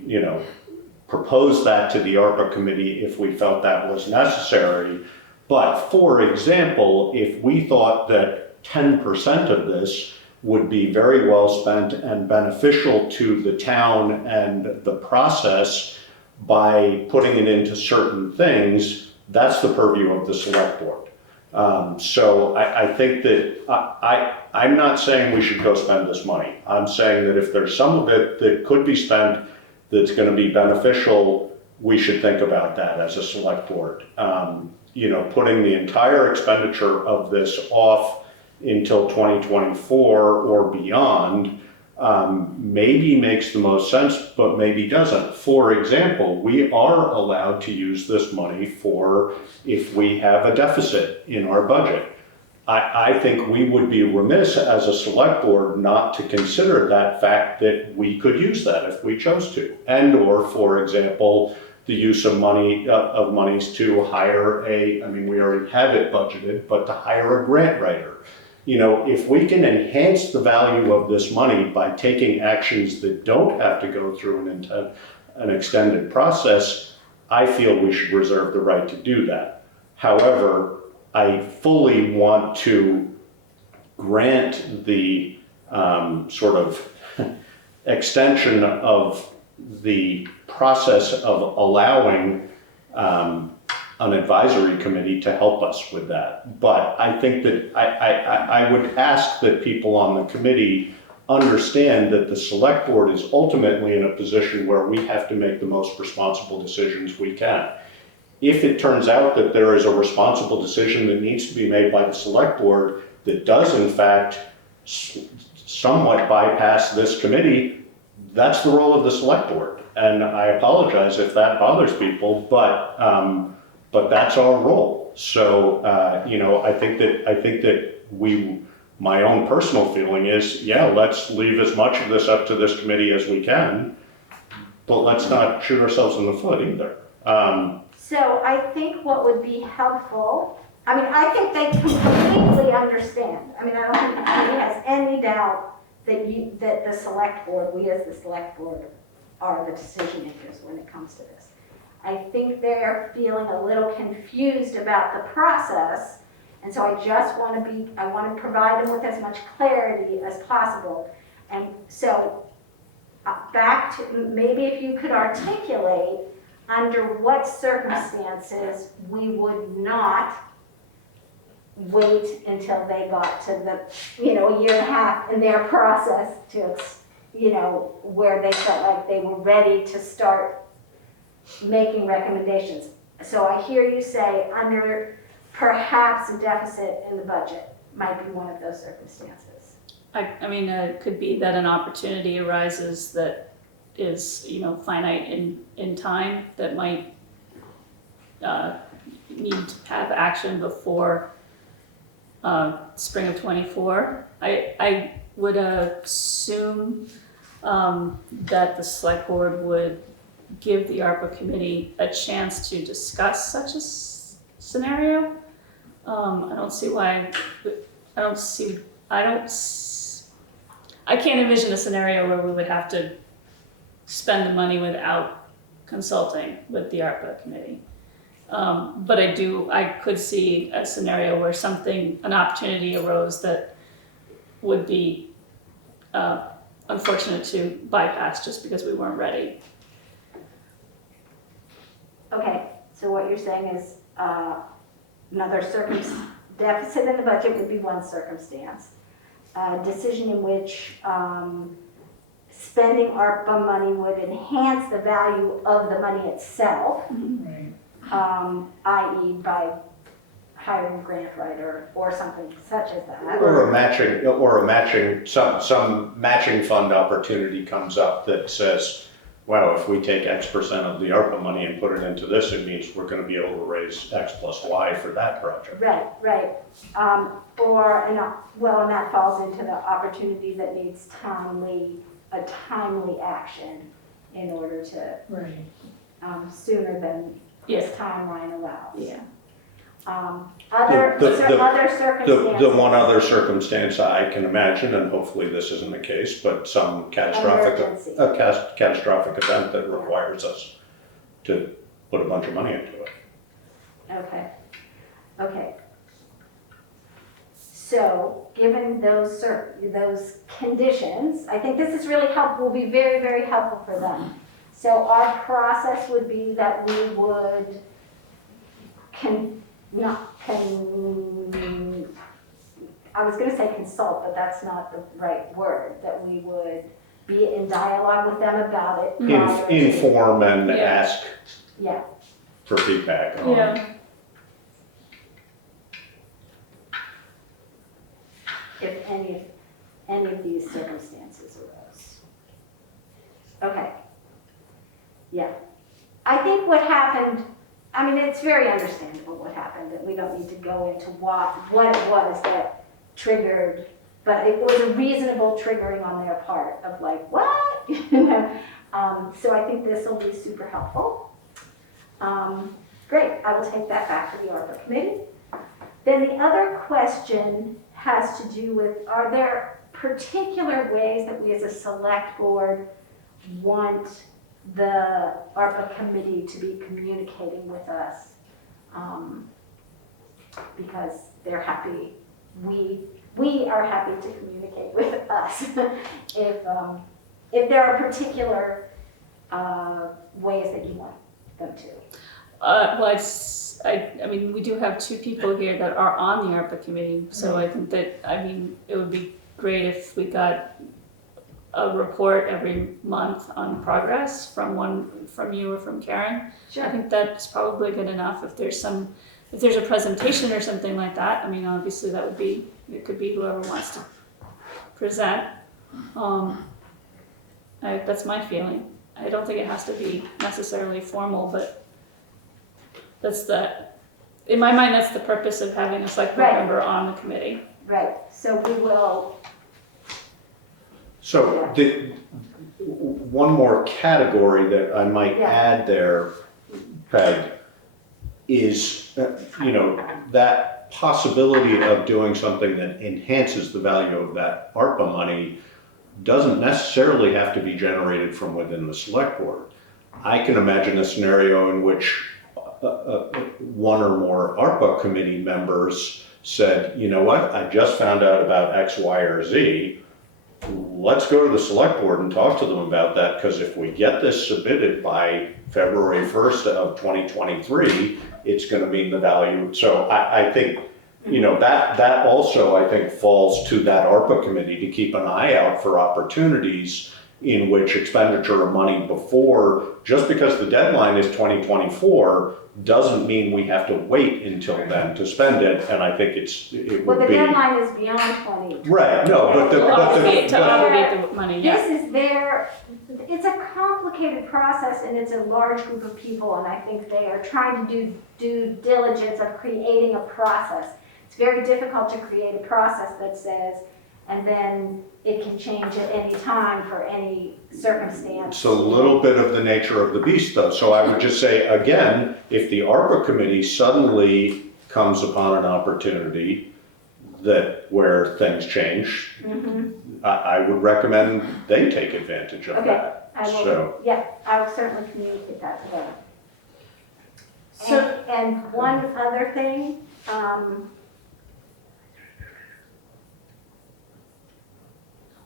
propose that to the ARPA committee if we felt that was necessary. But for example, if we thought that 10% of this would be very well spent and beneficial to the town and the process by putting it into certain things, that's the purview of the select board. So I think that I'm not saying we should go spend this money. I'm saying that if there's some of it that could be spent that's going to be beneficial, we should think about that as a select board. Putting the entire expenditure of this off until 2024 or beyond maybe makes the most sense, but maybe doesn't. For example, we are allowed to use this money for if we have a deficit in our budget. I think we would be remiss as a select board not to consider that fact that we could use that if we chose to. And or, for example, the use of monies to hire we already have it budgeted, but to hire a grant writer. If we can enhance the value of this money by taking actions that don't have to go through an extended process, I feel we should reserve the right to do that. However, I fully want to grant the sort of extension of the process of allowing an advisory committee to help us with that. But I think that I would ask that people on the committee understand that the select board is ultimately in a position where we have to make the most responsible decisions we can. If it turns out that there is a responsible decision that needs to be made by the select board that does in fact somewhat bypass this committee, that's the role of the select board. And I apologize if that bothers people, but that's our role. So, I think that my own personal feeling is, yeah, let's leave as much of this up to this committee as we can. but let's not shoot ourselves in the foot either. So I think what would be helpful, I mean, I think they completely understand. I mean, I don't think anybody has any doubt that the select board, we as the select board, are the decision makers when it comes to this. I think they're feeling a little confused about the process, and so I want to provide them with as much clarity as possible. And so back to, maybe if you could articulate under what circumstances we would not wait until they got to the, a year and a half in their process to, where they felt like they were ready to start making recommendations. So I hear you say under perhaps a deficit in the budget might be one of those circumstances. I mean, it could be that an opportunity arises that is, finite in time that might need to have action before spring of '24. I would assume that the select board would give the ARPA committee a chance to discuss such a scenario. I can't envision a scenario where we would have to spend the money without consulting with the ARPA committee. But I could see a scenario where an opportunity arose that would be unfortunate to bypass just because we weren't ready. Okay, so what you're saying is another deficit in the budget would be one circumstance. Decision in which spending ARPA money would enhance the value of the money itself, Right. i.e. by hiring a grant writer or something such as that. Or some matching fund opportunity comes up that says, wow, if we take X percent of the ARPA money and put it into this, it means we're gonna be able to raise X plus Y for that project. Right. And that falls into the opportunity that needs a timely action in order to, Right. sooner than Yeah. this timeline allows. Yeah. Other circumstances. The one other circumstance I can imagine, and hopefully this isn't the case, but some Emergency. catastrophic event that requires us to put a bunch of money into it. Okay. So, given those conditions, I think this is really helpful, will be very, very helpful for them. So our process would be that we would I was gonna say consult, but that's not the right word, that we would be in dialogue with them about it. prior to- Inform and Yeah. ask Yeah, for feedback on Yeah. if any of these circumstances arose. Okay. Yeah. I think what happened, I mean, it's very understandable what happened, and we don't need to go into what it was that triggered, but it was a reasonable triggering on their part of like, what? So I think this will be super helpful. Great, I will take that back to the ARPA committee. Then the other question has to do with, are there particular ways that we as a select board want the ARPA committee to be communicating with us? Because they're happy, we are happy to communicate with us. If there are particular ways that you want them to. I mean, we do have two people here that are on the ARPA committee, so I think that, it would be great if we got a report every month on progress from you or from Karen. I think that's probably good enough. If there's a presentation or something like that, obviously it could be whoever wants to present. That's my feeling. I don't think it has to be necessarily formal, but in my mind, that's the purpose of having a select board member on the committee. Right, so we will. So one more category that I might Yeah. add there, Peg, is, that possibility of doing something that enhances the value of that ARPA money doesn't necessarily have to be generated from within the select board. I can imagine a scenario in which one or more ARPA committee members said, you know what, I just found out about X, Y, or Z. Let's go to the select board and talk to them about that, because if we get this submitted by February 1st of 2023, it's going to mean the value. So I think, that also, I think, falls to that ARPA committee to keep an eye out for opportunities in which expenditure of money before, just because the deadline is 2024, doesn't mean we have to wait until then to spend it. And I think it Well, would the be. deadline is beyond 20. Right, no, but To obligate the money, yeah. This is it's a complicated process and it's a large group of people, and I think they are trying to do due diligence of creating a process. It's very difficult to create a process that says, and then it can change at any time for any circumstance. It's a little bit of the nature of the beast, though. So I would just say, again, if the ARPA committee suddenly comes upon an opportunity where things change, I would recommend they take advantage of Okay, that. I will, So, I will certainly communicate that to them. So, And one other thing,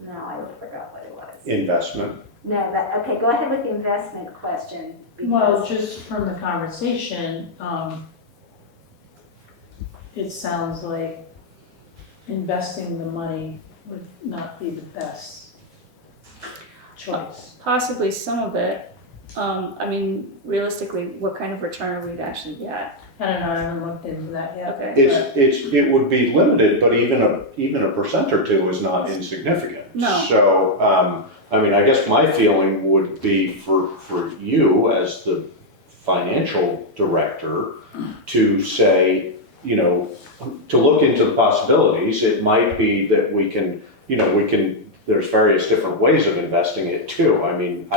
no, I forgot what it was. investment. No, okay, go ahead with the investment question. well, because- just from the conversation, it sounds like investing the money would not be the best choice. Possibly some of it. Realistically, what kind of return are we actually get? I don't know, I haven't looked into that yet. Okay. It would be limited, but even a percent or two is not insignificant. No. So, I guess my feeling would be for you as the financial director to say, to look into the possibilities. It might be that we can, there's various different ways of investing it too. I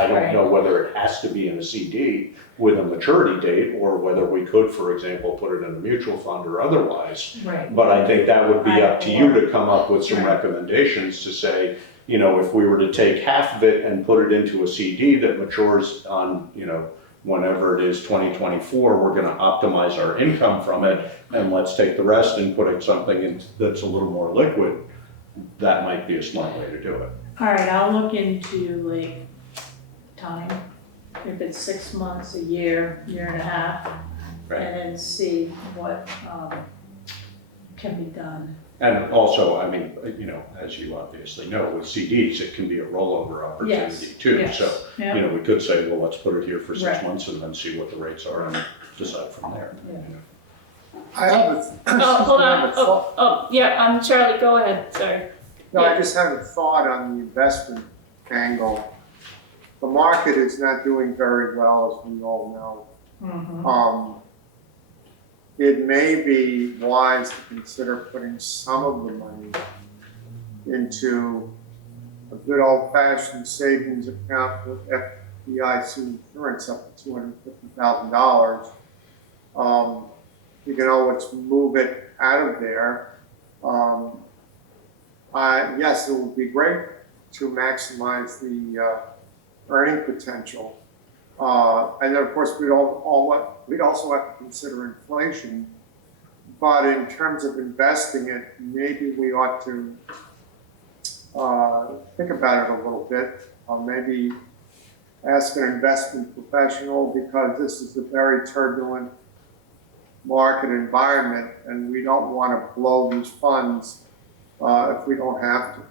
don't know whether it has to be in a CD with a maturity date, or whether we could, for example, put it in a mutual fund or otherwise. Right. But I think that would be up to you to come up with some Right. recommendations to say, if we were to take half of it and put it into a CD that matures on, whenever it is 2024, we're going to optimize our income from it, and let's take the rest and put in something that's a little more liquid. That might be a smart way to do it. All right, I'll look into time, if it's 6 months, a year, year and a half, Right. and then see what can be done. And also, as you obviously know, with CDs, it can be a rollover opportunity too. Yes, So, yeah. we could say, well, let's put it here for 6 Right. months and then see what the rates are and decide from there. I have a. Oh, hold on. Yeah, Charlie, go ahead. Sorry. No, I just have a thought on the investment angle. The market is not doing very well, as we all know. It may be wise to consider putting some of the money into a good old-fashioned savings account with FDIC insurance up to $250,000. You can always move it out of there. Yes, it would be great to maximize the earning potential. And then, of course, we'd also have to consider inflation. But in terms of investing it, maybe we ought to think about it a little bit. Maybe ask an investment professional, because this is a very turbulent market environment, and we don't want to blow these funds if we don't have to.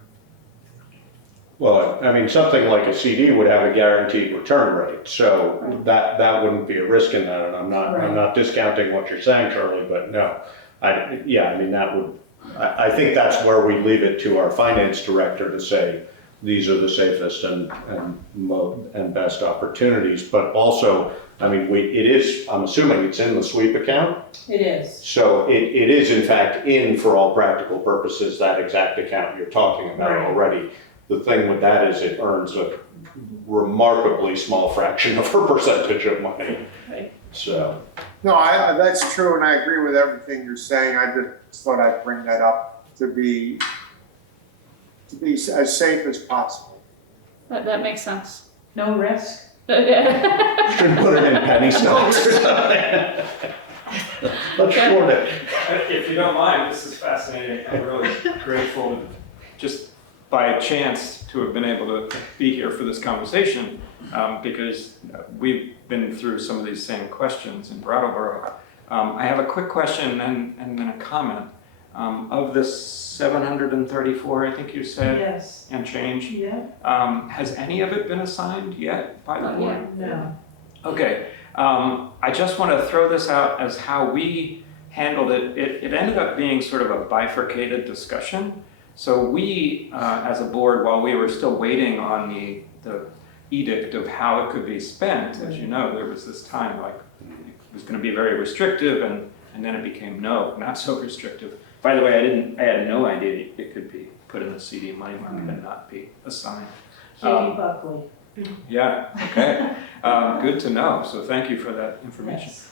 Well, something like a CD would have a guaranteed return rate, so that wouldn't be a risk in that. And I'm not discounting what you're saying, Charlie, but no, I think that's where we leave it to our finance director to say these are the safest and best opportunities. But also, I'm assuming it's in the sweep account. It is. So it is in fact for all practical purposes, that exact account you're talking about Right. already. the thing with that is it earns a remarkably small fraction of her percentage of money. Right. So, No, that's true, and I agree with everything you're saying. I just thought I'd bring that up to be as safe as possible. That makes sense. No risk? should put it in penny stocks or something. Let's short it. If you don't mind, this is fascinating. I'm really grateful just by chance to have been able to be here for this conversation because we've been through some of these same questions in Brattleboro. I have a quick question and then a comment. Of the 734, I think you said, Yes. and change, Yeah? has any of it been assigned yet by the board? No. Okay, I just want to throw this out as how we handled it. It ended up being sort of a bifurcated discussion. So we, as a board, while we were still waiting on the edict of how it could be spent, as you know, there was this time like it was going to be very restrictive, and then it became no, not so restrictive. By the way, I had no idea it could be put in the CD money market and not be assigned. Katie Buckley. Yeah, okay. Good to know. So thank you for that information. Yes.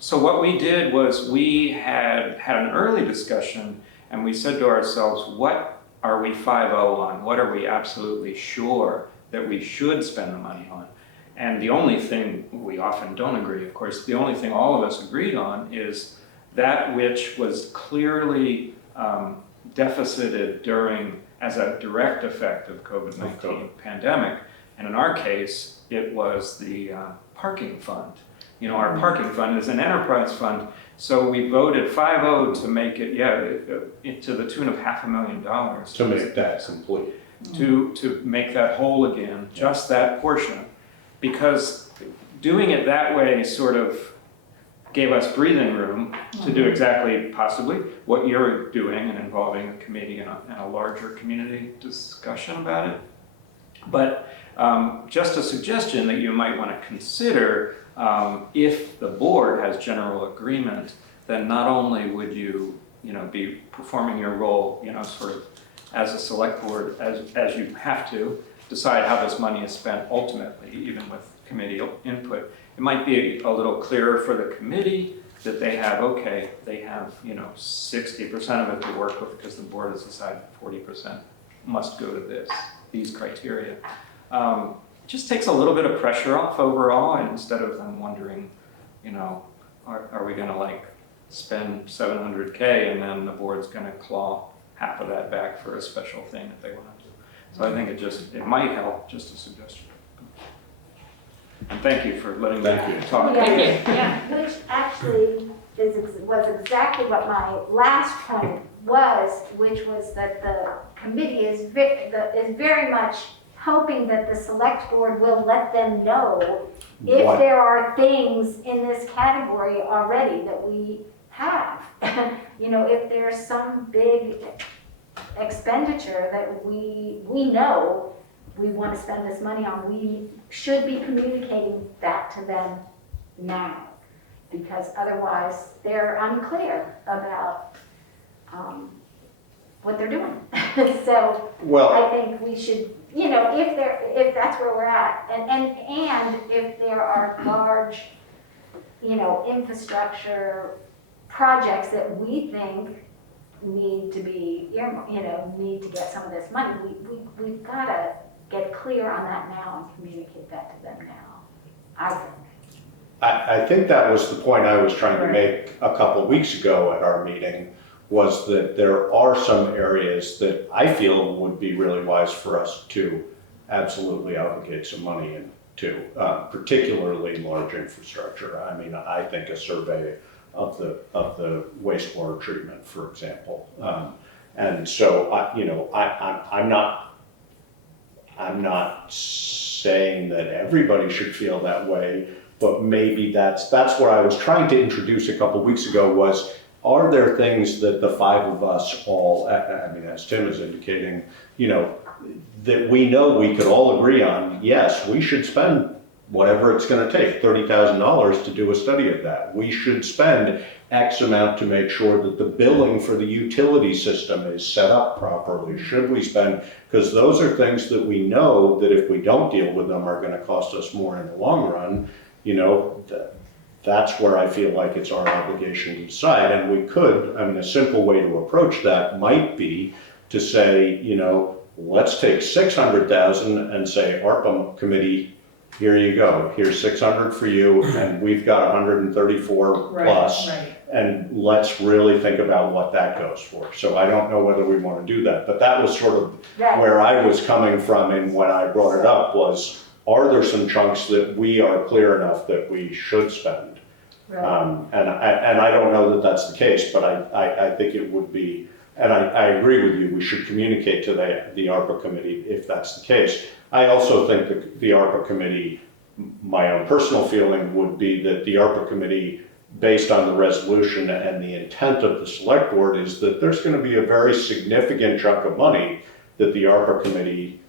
So what we did was we had an early discussion and we said to ourselves, what are we 5-0 on? What are we absolutely sure that we should spend the money on? And the only thing, we often don't agree, of course, the only thing all of us agreed on is that which was clearly deficited during, as a direct effect of COVID-19 pandemic. And in our case, it was the parking fund. You know, our parking fund is an enterprise fund, so we voted 5-0 to make it, to the tune of $500,000. To make that complete. To make that whole again, just that portion. Because doing it that way sort of gave us breathing room to do exactly, possibly, what you're doing and involving the committee and a larger community discussion about it. But just a suggestion that you might want to consider, if the board has general agreement, then not only would you, be performing your role, sort of as a select board, as you have to decide how this money is spent ultimately, even with committee input. It might be a little clearer for the committee that they have 60% of it to work with because the board has decided 40% must go to these criteria. It just takes a little bit of pressure off overall, and instead of them wondering, are we going to spend $700K and then the board's going to claw half of that back for a special thing that they want to do. So I think it might help, just a suggestion. And thank you for letting me talk. Thank you. Yeah. Which actually was exactly what my last point was, which was that the committee is very much hoping that the select board will let them know if there are things in this category already that we have. If there's some big expenditure that we know we want to spend this money on, we should be communicating that to them now, because otherwise they're unclear about what they're doing. So I think we should, if that's where we're at, and if there are large, infrastructure projects that we think need to be, need to get some of this money, we've got to get clear on that now and communicate that to them now, I think. I think that was the point I was trying to make a couple of weeks ago at our meeting, was that there are some areas that I feel would be really wise for us to absolutely allocate some money into, particularly large infrastructure. I mean, I think a survey of the wastewater treatment, for example. And so, I'm not saying that everybody should feel that way, but maybe that's what I was trying to introduce a couple weeks ago was, are there things that the five of us all, as Tim is indicating, that we know we could all agree on, yes, we should spend whatever it's gonna take, $30,000 to do a study of that. We should spend X amount to make sure that the billing for the utility system is set up properly. Should we spend, because those are things that we know that if we don't deal with them are gonna cost us more in the long run. You know, that's where I feel like it's our obligation to decide. And we could, I mean, a simple way to approach that might be to say, you know, let's take 600,000 and say, ARPA committee, here you go. Here's 600 for you, and we've got 134 plus. Right. And let's really think about what that goes for. So I don't know whether we want to do that, but that was sort of Right. where I was coming from, and when I brought it up was, are there some chunks that we are clear enough that we should spend? Right. And I don't know that that's the case, but I think it would be, and I agree with you, we should communicate to the ARPA committee if that's the case. I also think that the ARPA committee, my own personal feeling would be that the ARPA committee, based on the resolution and the intent of the select board, is that there's going to be a very significant chunk of money that the ARPA committee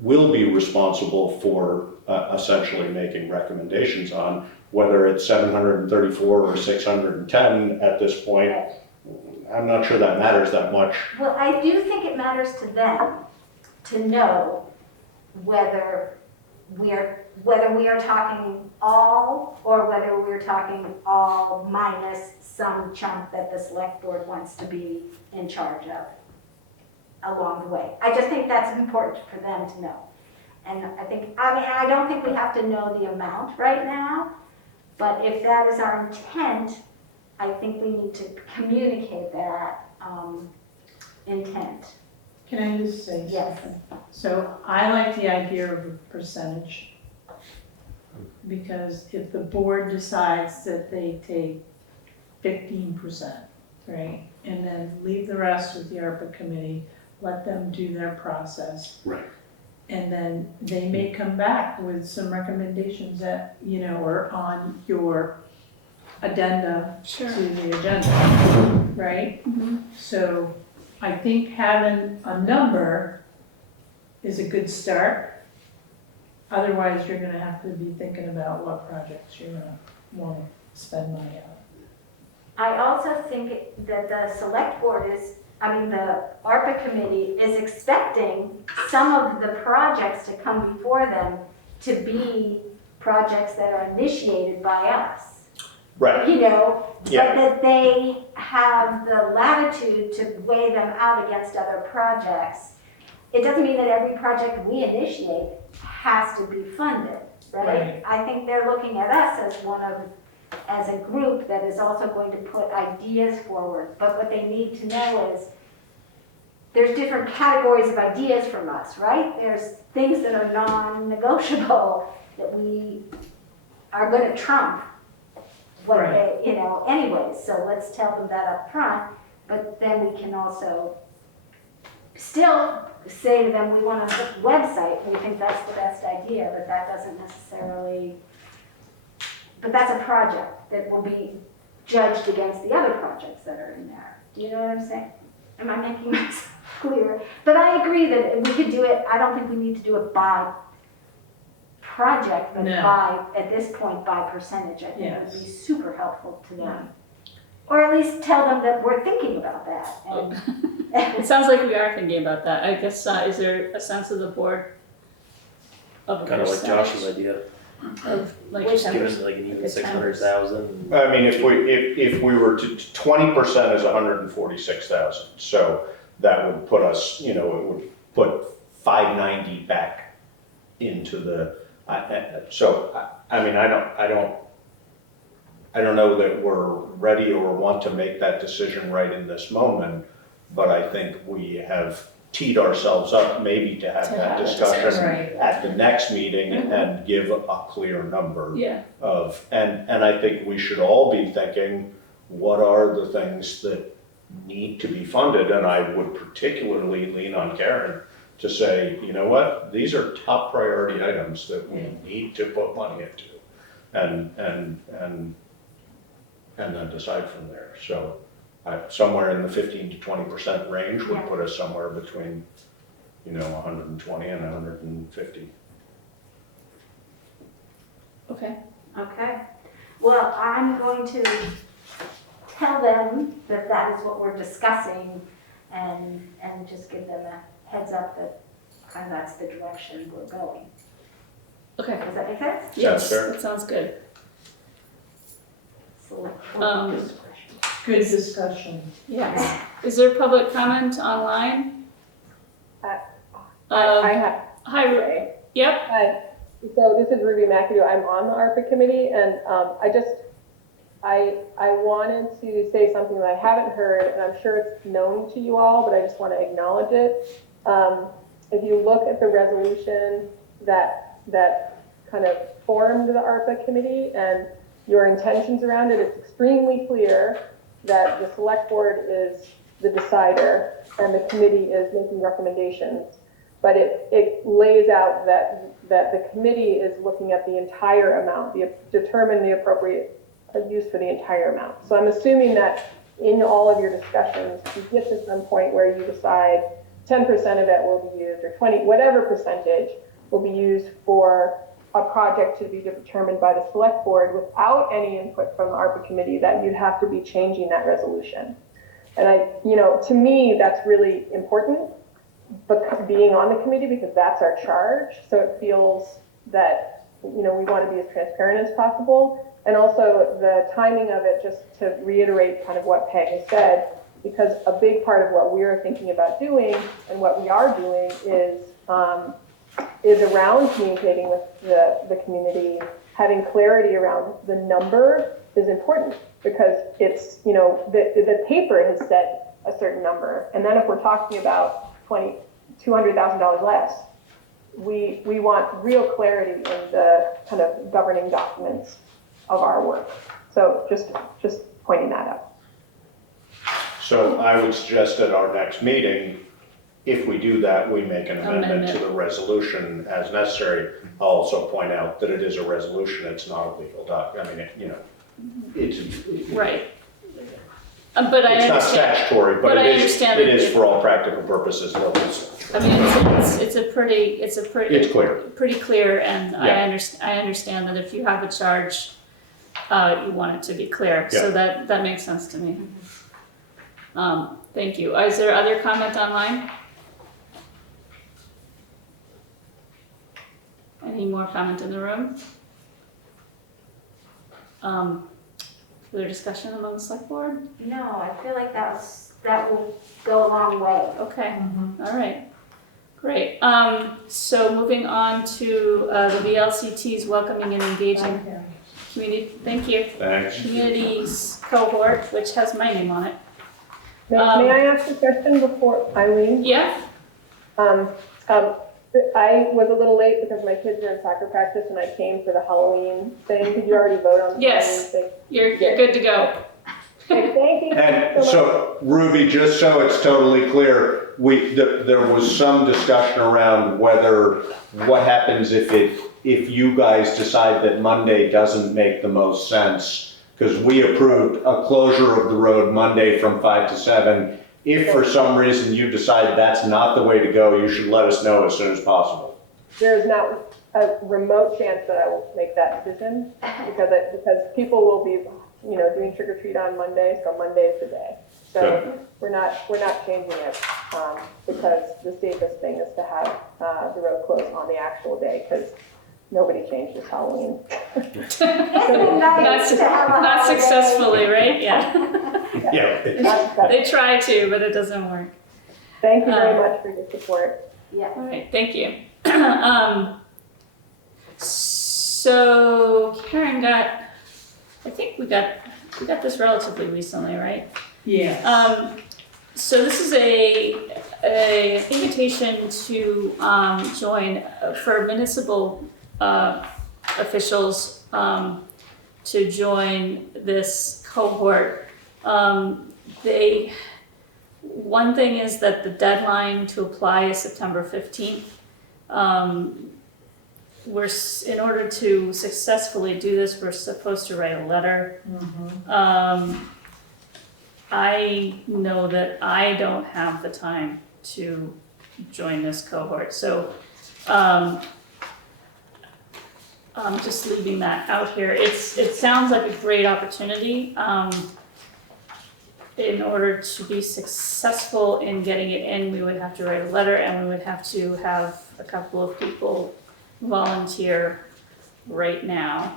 will be responsible for essentially making recommendations on, whether it's 734 or 610 at this point. Right. I'm not sure that matters that much. Well, I do think it matters to them to know whether we are talking all, or whether we're talking all minus some chunk that the select board wants to be in charge of along the way. I just think that's important for them to know. And I don't think we have to know the amount right now, but if that is our intent, I think we need to communicate that intent. Can I just say Yes. something? So I like the idea of a percentage. Because if the board decides that they take 15%, right? And then leave the rest with the ARPA committee, let them do their process. Right. And then they may come back with some recommendations that, you know, are on your addenda Sure. to the agenda, right? Mhm. So I think having a number is a good start. Otherwise, you're gonna have to be thinking about what projects you're gonna wanna spend money on. I also think that the select board the ARPA committee is expecting some of the projects to come before them to be projects that are initiated by us. Right. You know, Yeah. but that they have the latitude to weigh them out against other projects. It doesn't mean that every project we initiate has to be funded, right? Right. I think they're looking at us as a group that is also going to put ideas forward. But what they need to know is there's different categories of ideas from us, right? There's things that are non-negotiable that we are going to trump what Right. they, anyways. So let's tell them that up front. But then we can also still say to them, we want a website, we think that's the best idea, but that doesn't necessarily, but that's a project that will be judged against the other projects that are in there. Do you know what I'm saying? Am I making myself clear? But I agree that we could do it, I don't think we need to do it by project, but No. by, at this point, by percentage. I think it would be Yes. super helpful to them. Or at least tell them that we're thinking about that. And It sounds like we are thinking about that. I guess, is there a sense of the board of a Kind of like percentage Josh's idea, of like Which- give 10%? us like an even Like a 600,000. I mean, if we were to, 20% is 146,000, so that would put us, it would put 590 back into the, I don't know that we're ready or want to make that decision right in this moment, but I think we have teed ourselves up maybe to have To that have a discussion discussion. Right. at the next meeting and give a clear number Yeah, of, and I think we should all be thinking, what are the things that need to be funded? And I would particularly lean on Karen to say, you know what, these are top priority items that we need to put money into. And then decide from there. So somewhere in the 15 to 20% range would Yeah. put us somewhere between, 120 and 150. Okay. Okay. Well, I'm going to tell them that that is what we're discussing and just give them a heads up that kind of that's the direction we're going. Okay. Does that make sense? Yes, fair. that sounds good. Select Um, board discretion. Good discussion. Yes. Is there public comment online? I have, Hi, Ru- Yep. hi. So this is Ruby McAdoo. I'm on the ARPA committee, and I wanted to say something that I haven't heard, and I'm sure it's known to you all, but I just want to acknowledge it. If you look at the resolution that kind of formed the ARPA committee and your intentions around it, it's extremely clear that the select board is the decider and the committee is making recommendations. But it lays out that the committee is looking at the entire amount, determine the appropriate use for the entire amount. So I'm assuming that in all of your discussions, you get to some point where you decide 10% of it will be used, or 20, whatever percentage will be used for a project to be determined by the select board without any input from the ARPA committee, that you'd have to be changing that resolution. And to me, that's really important, but being on the committee, because that's our charge. So it feels that, we want to be as transparent as possible. And also the timing of it, just to reiterate kind of what Peg has said, because a big part of what we're thinking about doing and what we are doing is around communicating with the community, having clarity around the number is important, because it's, the paper has set a certain number. And then if we're talking about $200,000 less, we want real clarity in the kind of governing documents of our work. So just pointing that out. So I would suggest at our next meeting, if we do that, we make an amendment to the resolution as necessary. I'll also point out that it is a resolution, it's not a legal document. I mean, it's. Right. But I It's not understand. statutory, but I it understand is that for all practical purposes. I mean, it's clear. pretty clear, and Yeah. I understand that if you have a charge, you want it to be clear. So that makes sense to me. Thank you. Is there other comment online? Any more comment in the room? Further discussion among the select board? No, I feel like that will go a long way. Okay, all right, great. So moving on to the VLCT's welcoming and engaging community. Thank you. Thanks. Communities cohort, which has my name on it. May I ask a question before Eileen? Yeah. I was a little late because my kids were in soccer practice and I came for the Halloween thing. Did you already vote on the Yes. Halloween thing? You're good to go. Okay, thank you. And so, Ruby, just so it's totally clear, there was some discussion around what happens if you guys decide that Monday doesn't make the most sense, because we approved a closure of the road Monday from 5 to 7. If for some reason you decide that's not the way to go, you should let us know as soon as possible. There's not a remote chance that I will make that decision because people will be, doing trick or treat on Monday, so Monday is the day. So Good. we're not changing it because the safest thing is to have the road closed on the actual day, because nobody changes Halloween. Not successfully, right? Yeah. Yeah. They try to, but it doesn't work. Thank you very much for your support. Yeah. All right, thank you. So Karen I think we got this relatively recently, right? Yes. So this is a invitation to join for municipal officials to join this cohort. One thing is that the deadline to apply is September 15th. In order to successfully do this, we're supposed to write a letter. I know that I don't have the time to join this cohort, so just leaving that out here. It sounds like a great opportunity. In order to be successful in getting it in, we would have to write a letter and we would have to have a couple of people volunteer right now.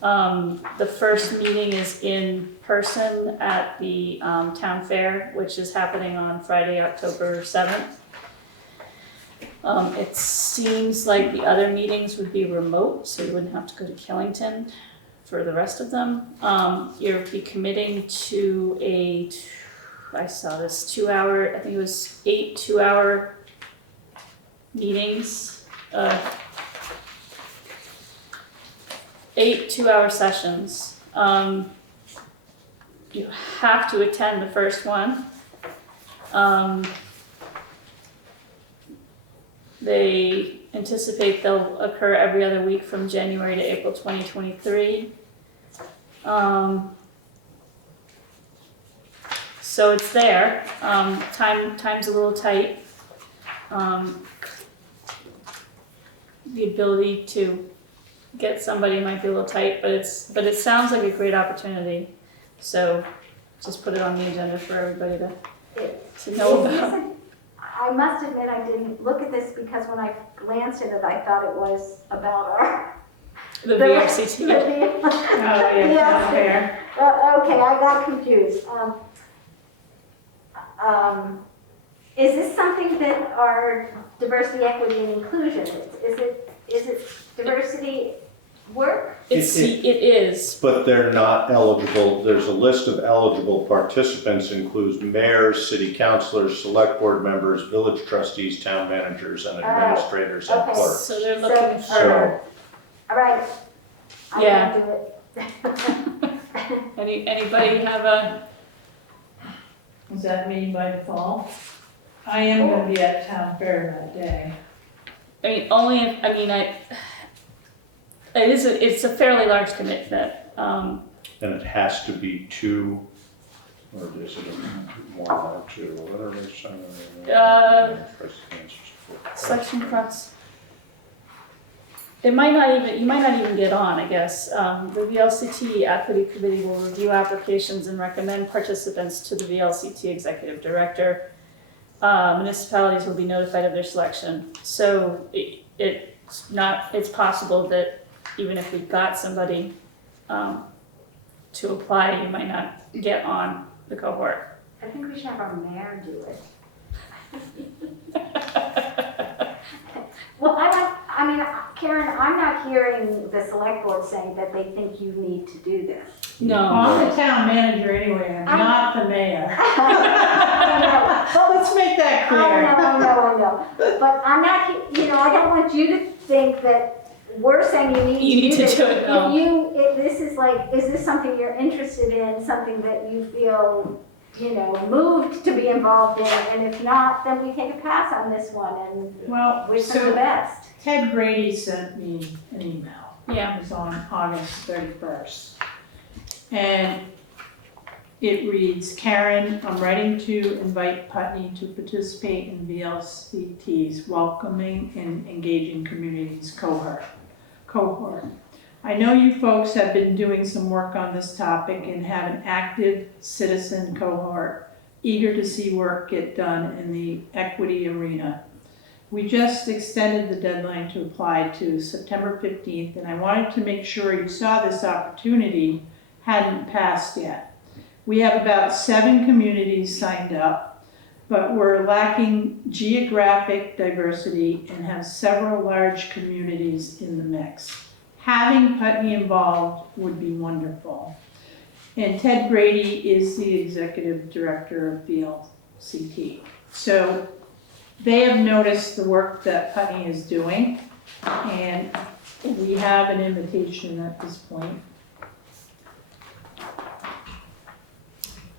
The first meeting is in person at the town fair, which is happening on Friday, October 7th. It seems like the other meetings would be remote, so you wouldn't have to go to Killington for the rest of them. You'll be committing to I saw this 2-hour, I think it was 8 2-hour meetings, 8 2-hour sessions. You have to attend the first one. They anticipate they'll occur every other week from January to April 2023. So it's there. Time's a little tight. The ability to get somebody might be a little tight, but it sounds like a great opportunity. So just put it on the agenda for everybody to know about. I must admit I didn't look at this because when I glanced at it, I thought it was about The VLCT. yeah, fair. Okay, I got confused. Is this something that our diversity, equity, and inclusion is? Is it diversity work? It is. But they're not eligible. There's a list of eligible participants, includes mayors, city councilors, select board members, village trustees, town managers, and administrators and okay. clerks. So they're looking So- All right. I Yeah. can do it. Anybody have a? Does that mean by the fall? I am gonna be at town fair that day. I mean, only if, I mean, it's a fairly large commitment. And it has to be 2, or is it more than 2? What are they saying? Selection process. You might not even get on, I guess. The VLCT Equity Committee will review applications and recommend participants to the VLCT Executive Director. Municipalities will be notified of their selection. So it's possible that even if we got somebody to apply, you might not get on the cohort. I think we should have our mayor do it. Well, I mean, Karen, I'm not hearing the select board saying that they think you need to do this. No. I'm the town manager anyway, I'm not the mayor. I know. Well, let's make that clear. I know. But I'm not, I don't want you to think that we're saying you need to do this. do it, no. If this is like, is this something you're interested in, something that you feel, moved to be involved in? And if not, then we take a pass on this one and Well, wish them so the best. Ted Grady sent me an email. Yeah. It was on August 31st. And it reads, Karen, I'm writing to invite Putney to participate in VLCT's Welcoming and Engaging Communities Cohort. I know you folks have been doing some work on this topic and have an active citizen cohort, eager to see work get done in the equity arena. We just extended the deadline to apply to September 15th, and I wanted to make sure you saw this opportunity hadn't passed yet. We have about 7 communities signed up, but we're lacking geographic diversity and have several large communities in the mix. Having Putney involved would be wonderful. And Ted Grady is the executive director of VLCT. So they have noticed the work that Putney is doing, and we have an invitation at this point.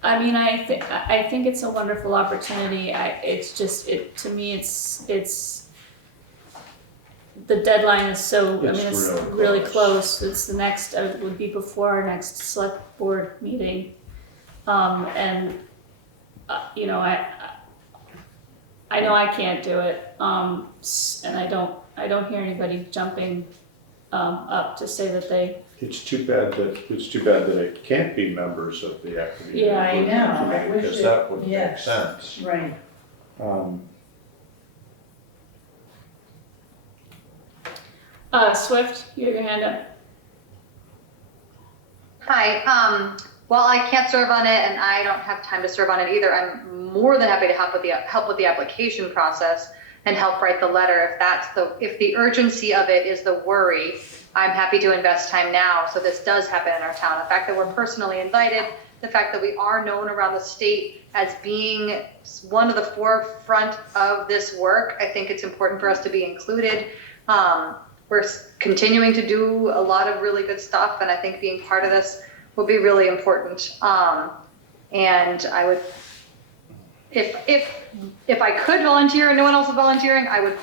I mean, I think it's a wonderful opportunity. To me, it's the deadline is so. It's really close. It's the next. It would be before our next select board meeting, I know I can't do it, and I don't hear anybody jumping up to say that they, It's too bad that it can't be members of the equity. Yeah, I know. I Committee, wish because it- that would make yes. sense. Right. Swift, you have your hand up. Hi, well, I can't serve on it and I don't have time to serve on it either. I'm more than happy to help with the application process and help write the letter. If the urgency of it is the worry, I'm happy to invest time now so this does happen in our town. The fact that we're personally invited, the fact that we are known around the state as being one of the forefront of this work, I think it's important for us to be included. We're continuing to do a lot of really good stuff, and I think being part of this will be really important. And I would, if I could volunteer and no one else is volunteering, I would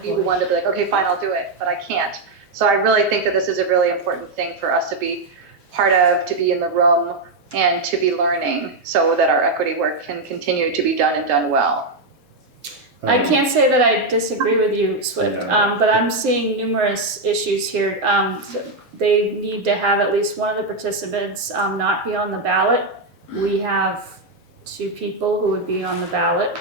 be the one to be like, okay, fine, I'll do it, but I can't. So I really think that this is a really important thing for us to be part of, to be in the room, and to be learning so that our equity work can continue to be done and done well. I can't say that I disagree with you, Swift, but I'm seeing numerous issues here. They need to have at least one of the participants not be on the ballot. We have 2 people who would be on the ballot.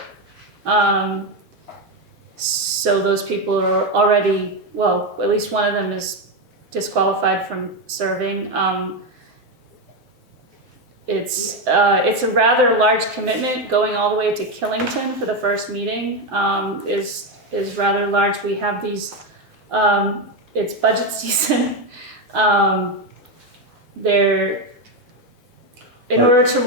So those people are already, well, at least one of them is disqualified from serving. It's a rather large commitment. Going all the way to Killington for the first meeting is rather large. We have these. It's budget season. In order to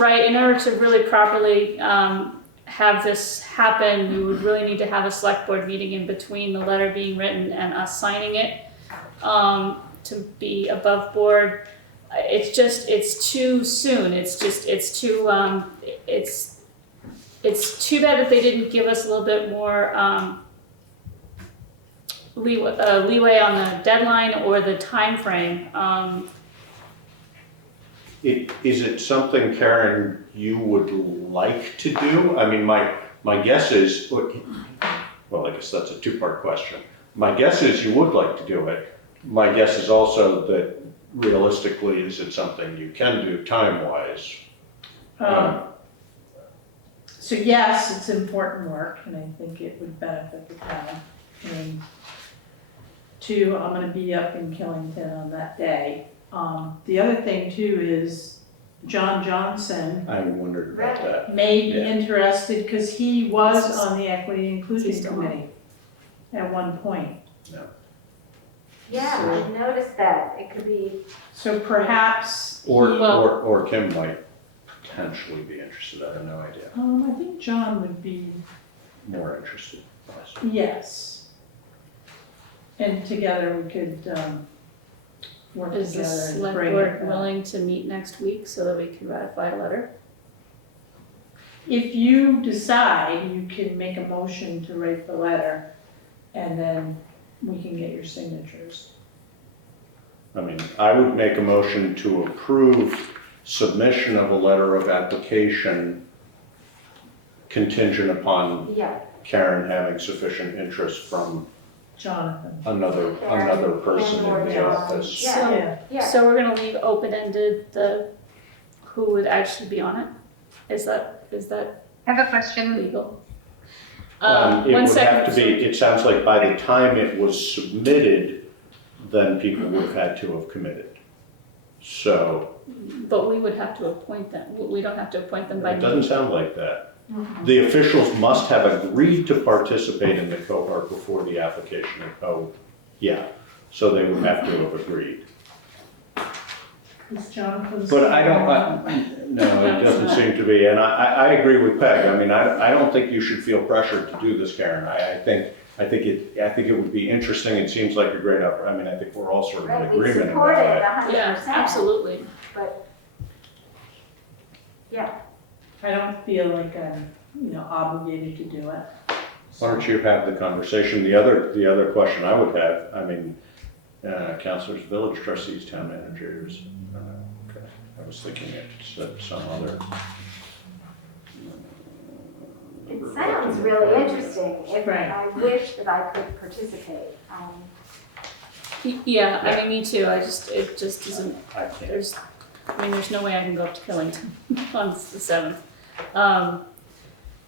really properly have this happen, you would really need to have a select board meeting in between the letter being written and us signing it to be above board. It's too soon. It's too bad that they didn't give us a little bit more leeway on the deadline or the time frame. Is it something, Karen, you would like to do? I mean, my guess is, well, I guess that's a 2-part question. My guess is you would like to do it. My guess is also that realistically, is it something you can do time-wise? So yes, it's important work, and I think it would benefit the town. And 2, I'm gonna be up in Killington on that day. The other thing too is John Johnson I wondered about that. may be Yeah. interested, because he was This is- on the Equity and Inclusion He's still on. Committee at one point. Yeah, I noticed that. It could be, So perhaps Or, he, or Kim might potentially be interested, I have no idea. I think John would be, More interested. yes. And together we could, work Is the together and select bring board it. willing to meet next week so that we can ratify a letter? If you decide, you can make a motion to write the letter, and then we can get your signatures. I mean, I would make a motion to approve submission of a letter of application contingent upon yeah. Karen having sufficient interest from Jonathan. another person in the office. Yeah, yeah. So we're gonna leave open-ended who would actually be on it? Is that I have a question. legal? It 1 would have second. to be, it sounds like by the time it was submitted, then people would have had to have committed. So, But we would have to appoint them. We don't have to appoint them by it doesn't sound like that. Mhm. The officials must have agreed to participate in the cohort before the application. Yeah, so they would have to have agreed. Is Jonathan? But I don't, no, it doesn't seem to be, and I agree with Peg. I mean, I don't think you should feel pressured to do this, Karen. I think it would be interesting. It seems like a great I mean, I think we're all sort of in Right, we agreement support about it it. 100%. Yeah, absolutely. But, yeah. I don't feel like I'm, obligated to do it. Why don't you have the conversation? The other question I would have, I mean, counselors, village trustees, town managers. Okay. I was thinking it's some other. It sounds really interesting. Right. I wish that I could participate. Yeah, I mean, me too, it just isn't, I can't. there's no way I can go up to Killington on the 7th.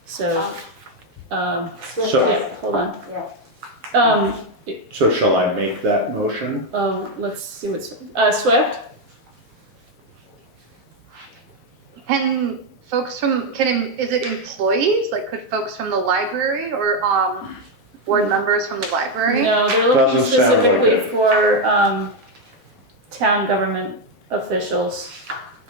So, So- yeah, hold on. Yeah. So shall I make that motion? Let's see what's, Swift? Can folks is it employees? Like, could folks from the library or board members from the library? No, they're looking Doesn't sound like specifically it. for, town government officials,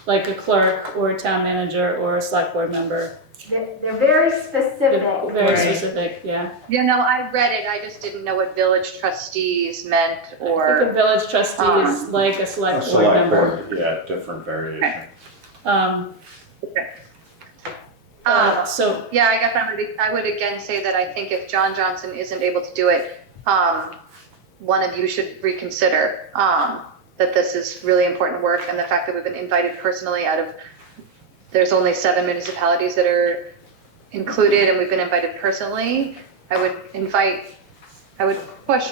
like a clerk or a town manager or a select board member. They're very specific. They're very Right. specific, yeah. Yeah, no, I read it. I just didn't know what village trustees meant I think a or, village trustee is like a A select board select member. board, yeah, different variation. So, yeah, I guess I would again say that I think if John Johnson isn't able to do it, one of you should reconsider, that this is really important work and the fact that we've been invited personally there's only 7 municipalities that are included and we've been invited personally. I would push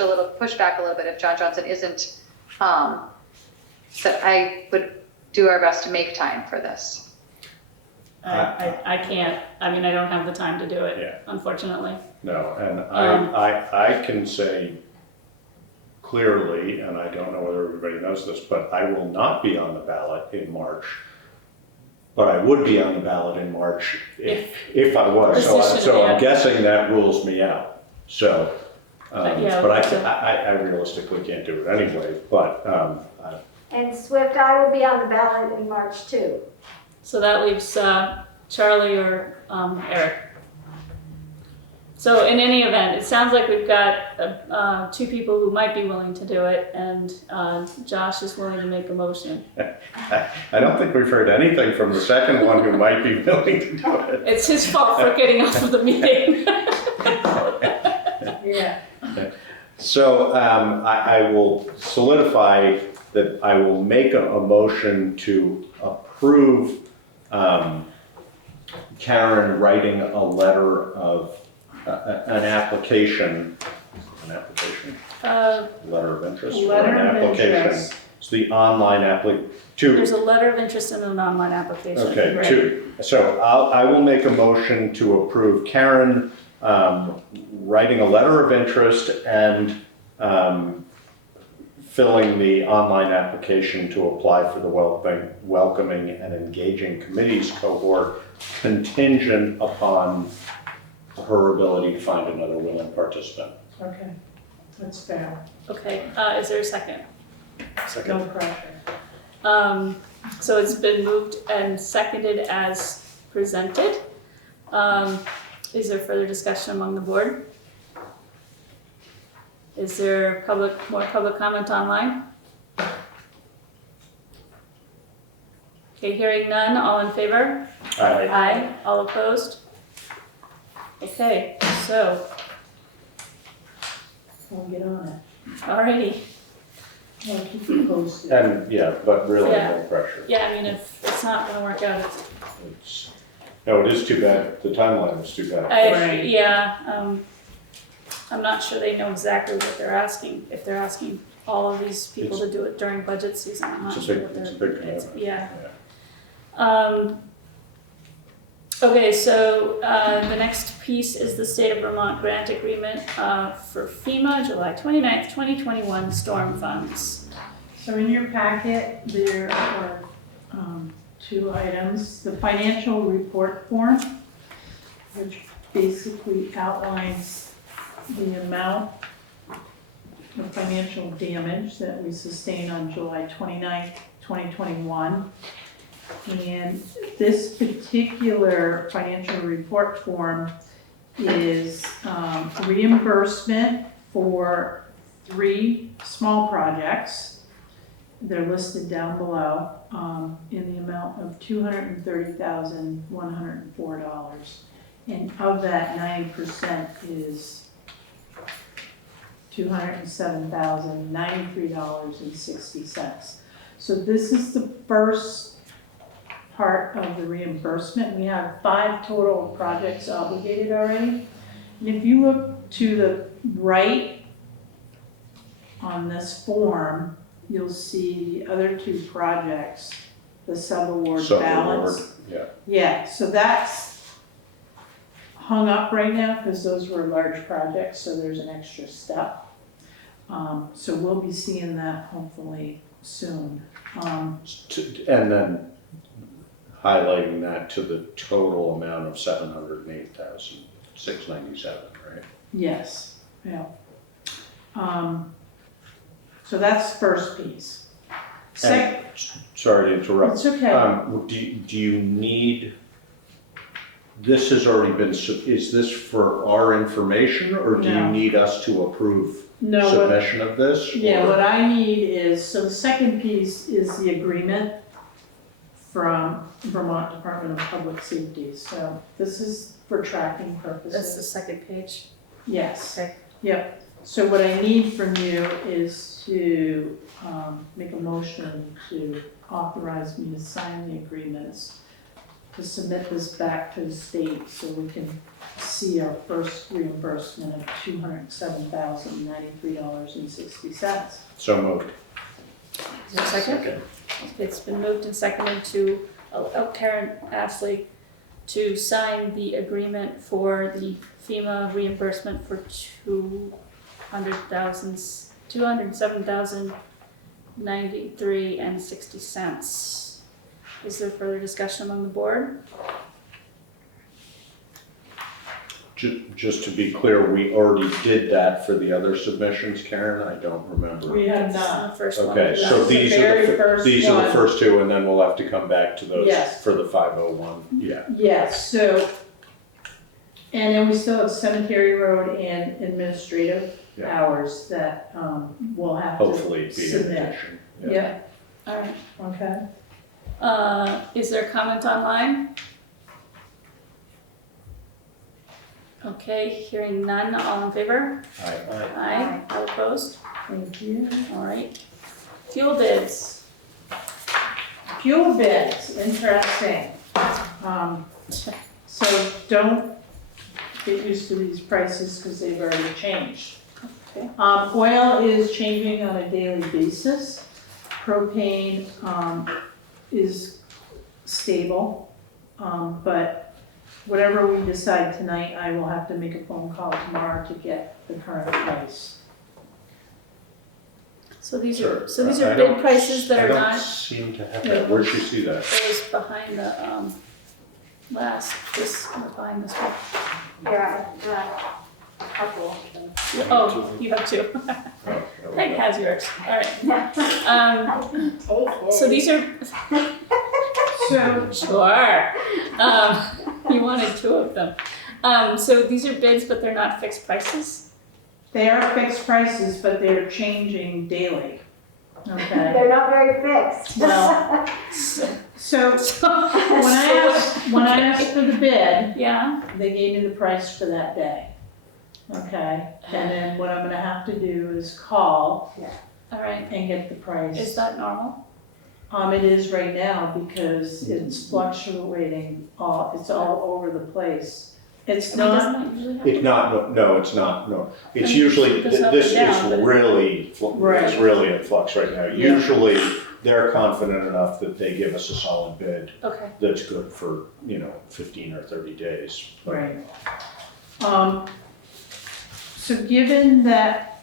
back a little bit if John Johnson isn't, that I would do our best to make time for this. I can't, I mean, I don't have the time to do it, Yeah. unfortunately. No, and I can say clearly, and I don't know whether everybody knows this, but I will not be on the ballot in March. But I would be on the ballot in March if I was. So I'm guessing that rules me out. So, Yeah, but so- I realistically can't do it anyway. But And Swift, I will be on the ballot in March too. So that leaves Charlie or Eric. So in any event, it sounds like we've got 2 people who might be willing to do it, and Josh is willing to make a motion. I don't think we've heard anything from the second one who might be willing to do it. It's his fault for getting off of the meeting. Yeah. So I will solidify that I will make a motion to approve Karen writing a letter of an application, letter of interest, or Letter an of application. interest. It's the online There's a letter of interest in an online application. Okay, Right. 2. So I will make a motion to approve Karen writing a letter of interest and filling the online application to apply for the welcoming and engaging committees cohort contingent upon her ability to find another willing participant. Okay, that's fair. Okay, is there a second? No pressure. So it's been moved and seconded as presented. Is there further discussion among the board? Is there more public comment online? Okay, hearing none, all in favor? Aye. All opposed? Okay, so, We'll get on it. alrighty. I'll keep you posted. And yeah, but really Yeah. no pressure. Yeah, I mean, if it's not gonna work out, No, it is too bad. The timeline is too bad. Right. I'm not sure they know exactly what they're asking. If they're asking all of these people to do it during budget season, I'm not It's a sure big- what they're. it's a big commitment. Yeah. Okay, so the next piece is the State of Vermont grant agreement for FEMA, July 29th, 2021 storm funds. So in your packet, there are 2 items. The financial report form, which basically outlines the amount of financial damage that we sustained on July 29th, 2021. And this particular financial report form is reimbursement for 3 small projects. They're listed down below in the amount of $230,104. And of that, 90% is $207,093.60. So this is the first part of the reimbursement. We have 5 total projects obligated already. And if you look to the right on this form, you'll see the other two projects, the sub-award balance. Yeah. Yeah, so that's hung up right now because those were large projects, so there's an extra step. So we'll be seeing that hopefully soon. And then highlighting that to the total amount of $708,697, right? Yes, yeah. So that's first piece. And, sorry to interrupt. It's okay. Do you need, this has already been, is this for our information, or do you No. need us to approve No, submission of this? Yeah, or- what I need is, so the second piece is the agreement from Vermont Department of Public Safety. So this is for tracking purposes. That's the second page. Yes. Okay. Yep. So what I need from you is to make a motion to authorize me to sign the agreements, to submit this back to the state so we can see our first reimbursement of $207,093.60. So moved. Is there a second? It's been moved and seconded to allow Karen Ashley to sign the agreement for the FEMA reimbursement for $207,093.60. Is there further discussion among the board? Just to be clear, we already did that for the other submissions, Karen? I don't remember. We have That's not. the first one. Okay, so That's the these are very the, first these are one. the first two, and then we'll have to come back to those Yes. for the 501, yeah. Yes, so, and then we still have cemetery road and administrative Yeah. hours that we'll have to Hopefully be in submit. addition. Yeah, All right. okay. Is there a comment online? Okay, hearing none, all in favor? Aye. Aye. All opposed? Thank you. All right. Fuel bids. Fuel bids, interesting. So don't get used to these prices because they've already changed. Okay. Oil is changing on a daily basis. Propane is stable, but whatever we decide tonight, I will have to make a phone call tomorrow to get the current price. So these Sure. are, so these I are bid don't- prices that are I don't not, seem to have that. Where'd you see that? it was behind the, behind this one. Here, couple. Oh, you have two. Oh, Peg has yours, all right. Take it. So these are, So, sure. You wanted two of them. So these are bids, but they're not fixed prices? they are fixed prices, but they're changing daily. Okay, They're not very fixed. Well, so when I asked for the bid, Yeah, they gave me the price for that day. Okay, and then what I'm gonna have to do is call all right. and get the price. Is that normal? It is right now because it's fluctuating, it's all over the place. It's I mean, not, doesn't that usually happen? It's not, no, it's not, no. It's I mean, usually, it goes up this and down, but is it- really, it's Right. really in flux right now. Yeah. Usually, they're confident enough that they give us a solid bid Okay, that's good for, 15 or 30 days. right. So given that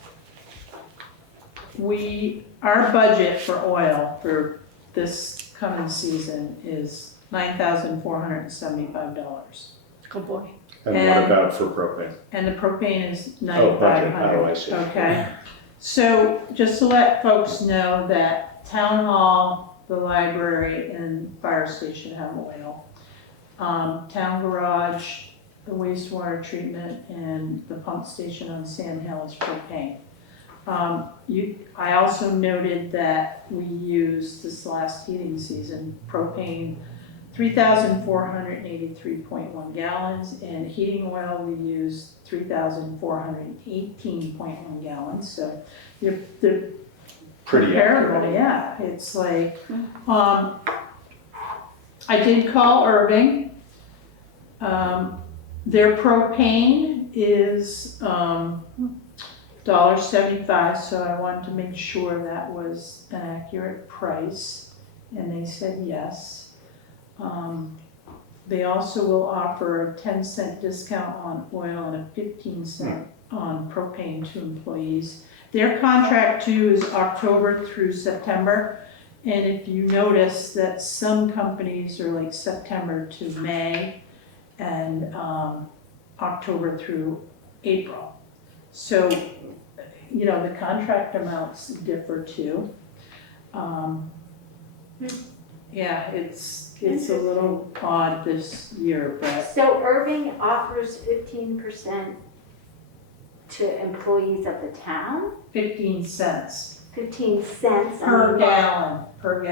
our budget for oil for this coming season is $9,475. good boy. And And- what about for propane? And the propane is Oh, budget, how do I 9,500, see? okay? So just to let folks know that town hall, the library, and fire station have oil. Town garage, the wastewater treatment, and the pump station on Sand Hill is propane. I also noted that we used this last heating season, propane, 3,483.1 gallons, and heating oil, we used 3,418.1 gallons, so they're Pretty comparable, accurate. yeah, it's like, I did call Irving. Their propane is, $1.75, so I wanted to make sure that was an accurate price, and they said yes. They also will offer a 10-cent discount on oil and a 15-cent on propane to employees. Their contract too is October through September, and if you notice that some companies are like September to May and October through April. So, you know, the contract amounts differ too. Yeah, it's a little odd this year, but So Irving offers 15% to employees of the town, 15 cents 15 cents per on- gallon, per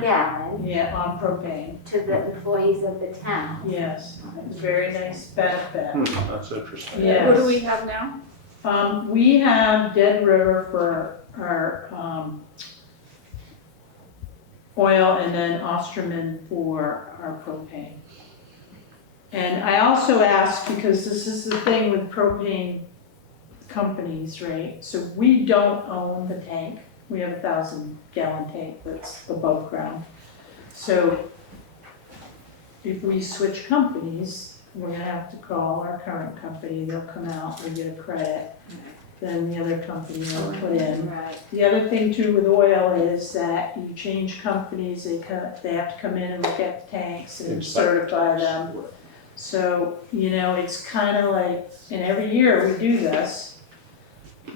gallon yeah, on propane. to the employees of the town. Yes, it's a very nice benefit. That's interesting. Yes. What do we have now? We have Dead River for our oil, and then Osterman for our propane. And I also asked, because this is the thing with propane companies, right? So we don't own the tank. We have a 1,000-gallon tank that's above ground. So if we switch companies, we're gonna have to call our current company, they'll come out, we get a credit, then the other company will put in. Right. The other thing too with oil is that you change companies, they have to come in and look at the tanks and certify them. So, you know, it's kind of like, and every year we do this,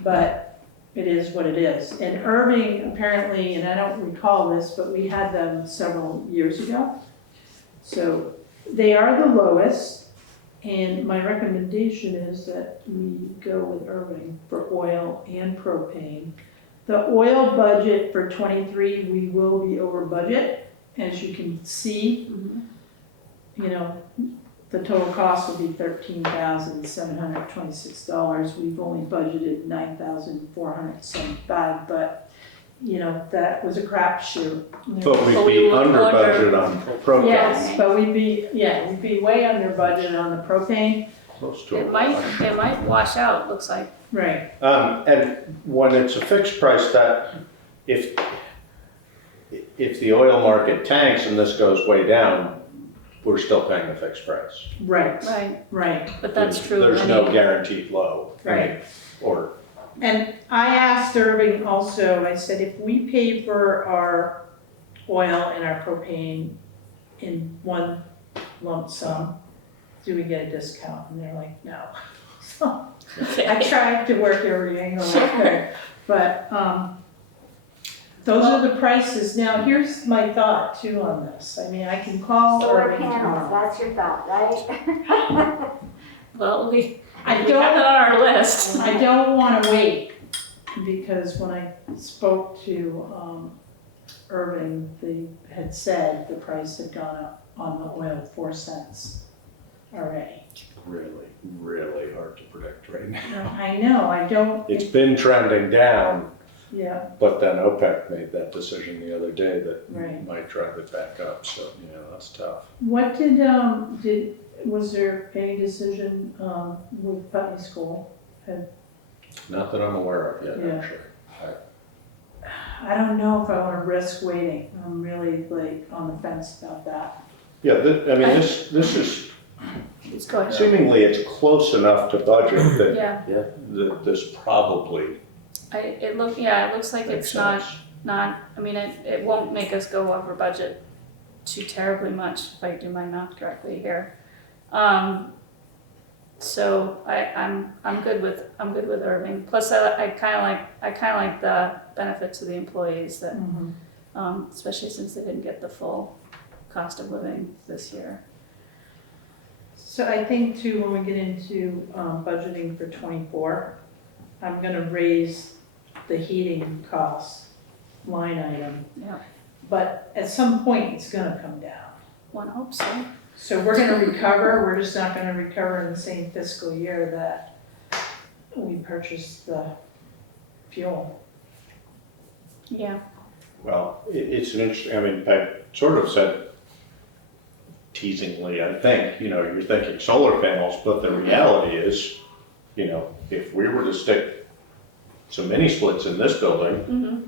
but it is what it is. And Irving apparently, and I don't recall this, but we had them several years ago. So they are the lowest, and my recommendation is that we go with Irving for oil and propane. The oil budget for '23, we will be over budget, as you can see. You know, the total cost will be $13,726. We've only budgeted $9,475, but you know, that was a crapshoot. But we'd be under budget on propane. Yes, but we'd be way under budget on the propane. Close to It might wash out, looks like. Right. And when it's a fixed price, that if the oil market tanks and this goes way down, we're still paying the fixed price. Right, Right, right, but that's true. There's no guaranteed low. right. Or, And I asked Irving also, I said, if we pay for our oil and our propane in one lump sum, do we get a discount? And they're like, no. So I tried to work every angle I could, but those are the prices. Now, here's my thought too on this. I mean, I can call Solar Irving panels, tomorrow. that's your thought, right? Well, we I have don't, that on our list. I don't wanna wait, because when I spoke to Irving, they had said the price had gone up on the oil 4 cents already. really, really hard to predict right now. No, I know, I don't. It's been trending down, Yeah, but then OPEC made that decision the other day that right. might drive it back up, so, yeah, that's tough. What was there any decision with Putney School? Not that I'm aware of yet, Yeah. actually. I don't know if I wanna risk waiting. I'm really like on the fence about that. Yeah, this is, Let's go ahead. seemingly it's close enough to budget that Yeah, this probably it looks like makes it's sense. not, I mean, it won't make us go over budget too terribly much if I do my math correctly here. So I'm good with Irving. Plus I kind of like the benefit to the employees that, especially since they didn't get the full cost of living this year. So I think too, when we get into budgeting for '24, I'm gonna raise the heating costs line item. Yeah. But at some point, it's gonna come down. One hopes so. So we're gonna recover, we're just not gonna recover in the same fiscal year that we purchased the fuel. Yeah. Well, it's an interesting, I mean, I sort of said teasingly, I think, you're thinking solar panels, but the reality is, if we were to stick some mini splits in this building Mhm.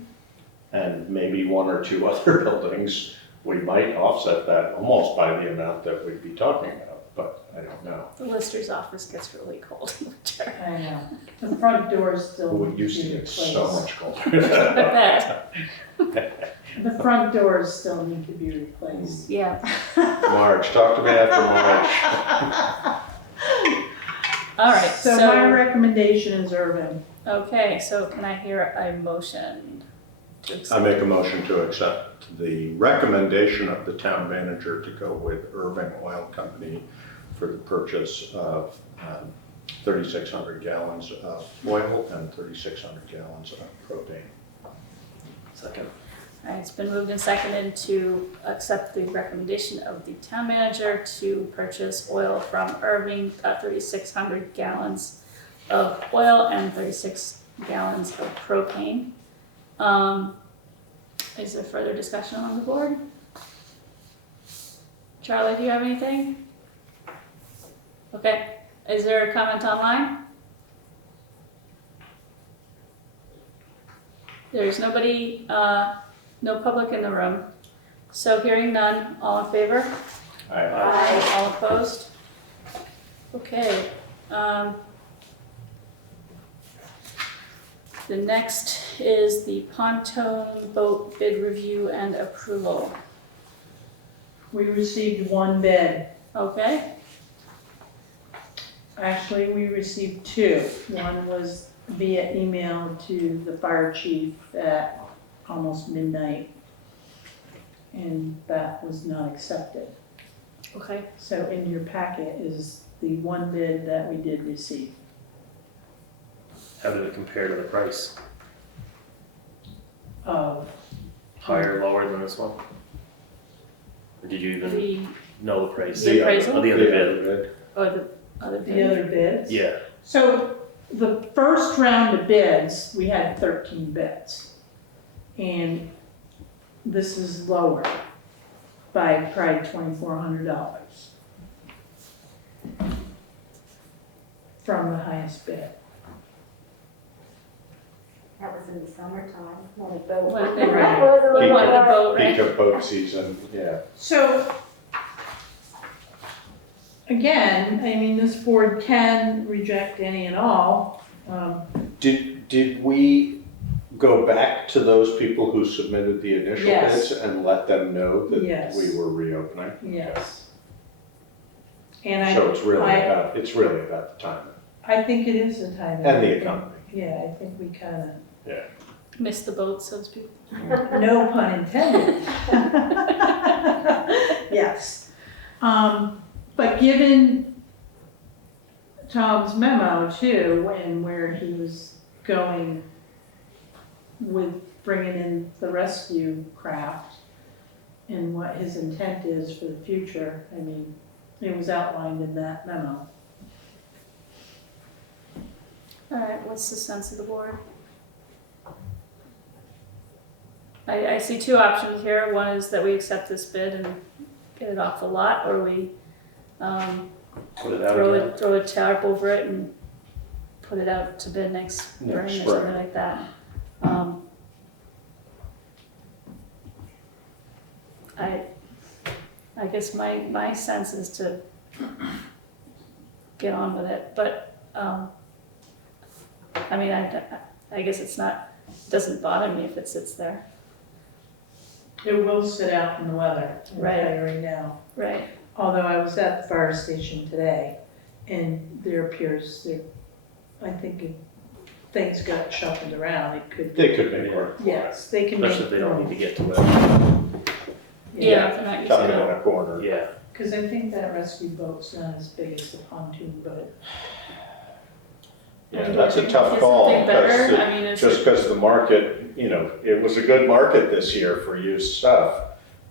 and maybe one or two other buildings, we might offset that almost by the amount that we'd be talking about, but I don't know. The lister's office gets really cold in winter. I know. The front doors still We need used to to be get so replaced. much colder. I bet. The front doors still need to be replaced. Yeah. March, talk to me after March. All right, So my recommendation is urban. okay, so can I hear a motion to I accept? make a motion to accept the recommendation of the town manager to go with Irving Oil Company for the purchase of 3,600 gallons of oil and 3,600 gallons of propane. Second. All right, it's been moved and seconded to accept the recommendation of the town manager to purchase oil from Irving, 3,600 gallons of oil and 36 gallons of propane. Is there further discussion on the board? Charlie, do you have anything? Okay, is there a comment online? There's nobody, no public in the room. So hearing none, all in favor? All opposed? Okay. The next is the Pontoon boat bid review and approval. We received one bid. Okay, Actually, we received two. One was via email to the fire chief at almost midnight, and that was not accepted. okay. So in your packet is the one bid that we did receive. How did it compare to the price? Of, Higher, lower than this one? Or did you even The, know the price? The appraisal? Of the other bid? or the other the bid? other bids. Yeah. So the first round of bids, we had 13 bids. And this is lower by probably $2,400 from the highest bid. That was in the summertime, not a boat. When they were- That was a We little wanted the more. boat, Peak right? of boat season, yeah. So, again, I mean, this board can reject any and all. Did we go back to those people who submitted the initial Yes. bids and let them know that Yes. we were reopening? Yes. And So it's really about the timing I think it is the time. and the economy. Yeah, I think we kind Missed the boat, so to speak. of, no pun intended. Yes. But given Tom's memo too, and where he was going with bringing in the rescue craft and what his intent is for the future, I mean, it was outlined in that memo. All right, what's the sense of the board? I see two options here. One is that we accept this bid and get it off the lot, or we Put it out again. throw a tarp over it and put it out to bid next spring or Next something spring. like that. I guess my sense is to get on with it, but, I mean, I guess it's not, doesn't bother me if it sits there. It will sit out in the weather, I'm Right. telling you right now. Right. Although I was at the fire station today, and there appears, I think if things got shuffled around, it could. They could make work. Yes, they can make. Especially if they don't need to get to it. Yeah, if they're not using Coming it. in a corner. Yeah. Because I think that rescue boat's not as big as the pontoon boat. Yeah, that's a tough Is call, something better? because I mean, is just it, because the market, it was a good market this year for used stuff.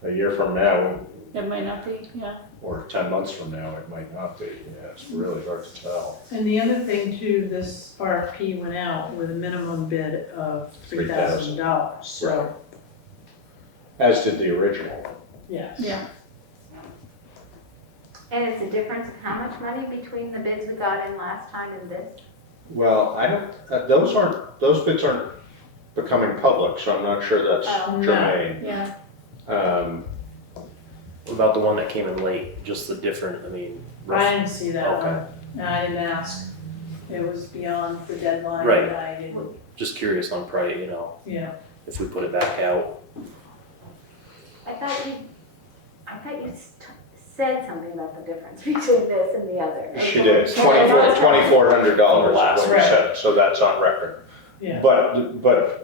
A year from now, it might not be, yeah. or 10 months from now, it might not be. Yeah, it's really hard to tell. And the other thing too, this RFP went out with a minimum bid of $3,000, so, As did the original one. yes. Yeah. And it's a difference of how much money between the bids we got in last time and this? Well, I don't, those bids aren't becoming public, so I'm not sure that's Oh, germane. Yeah, What about the one that came in late, just the different, I mean. I didn't see that Okay. one, and I didn't ask. It was beyond the deadline, Right. and I didn't, Just curious on price, you know, yeah. if we put it back out. I thought you said something about the difference between this and the other. She did, $2,400 is what we Right. said, so that's on record. Yeah. But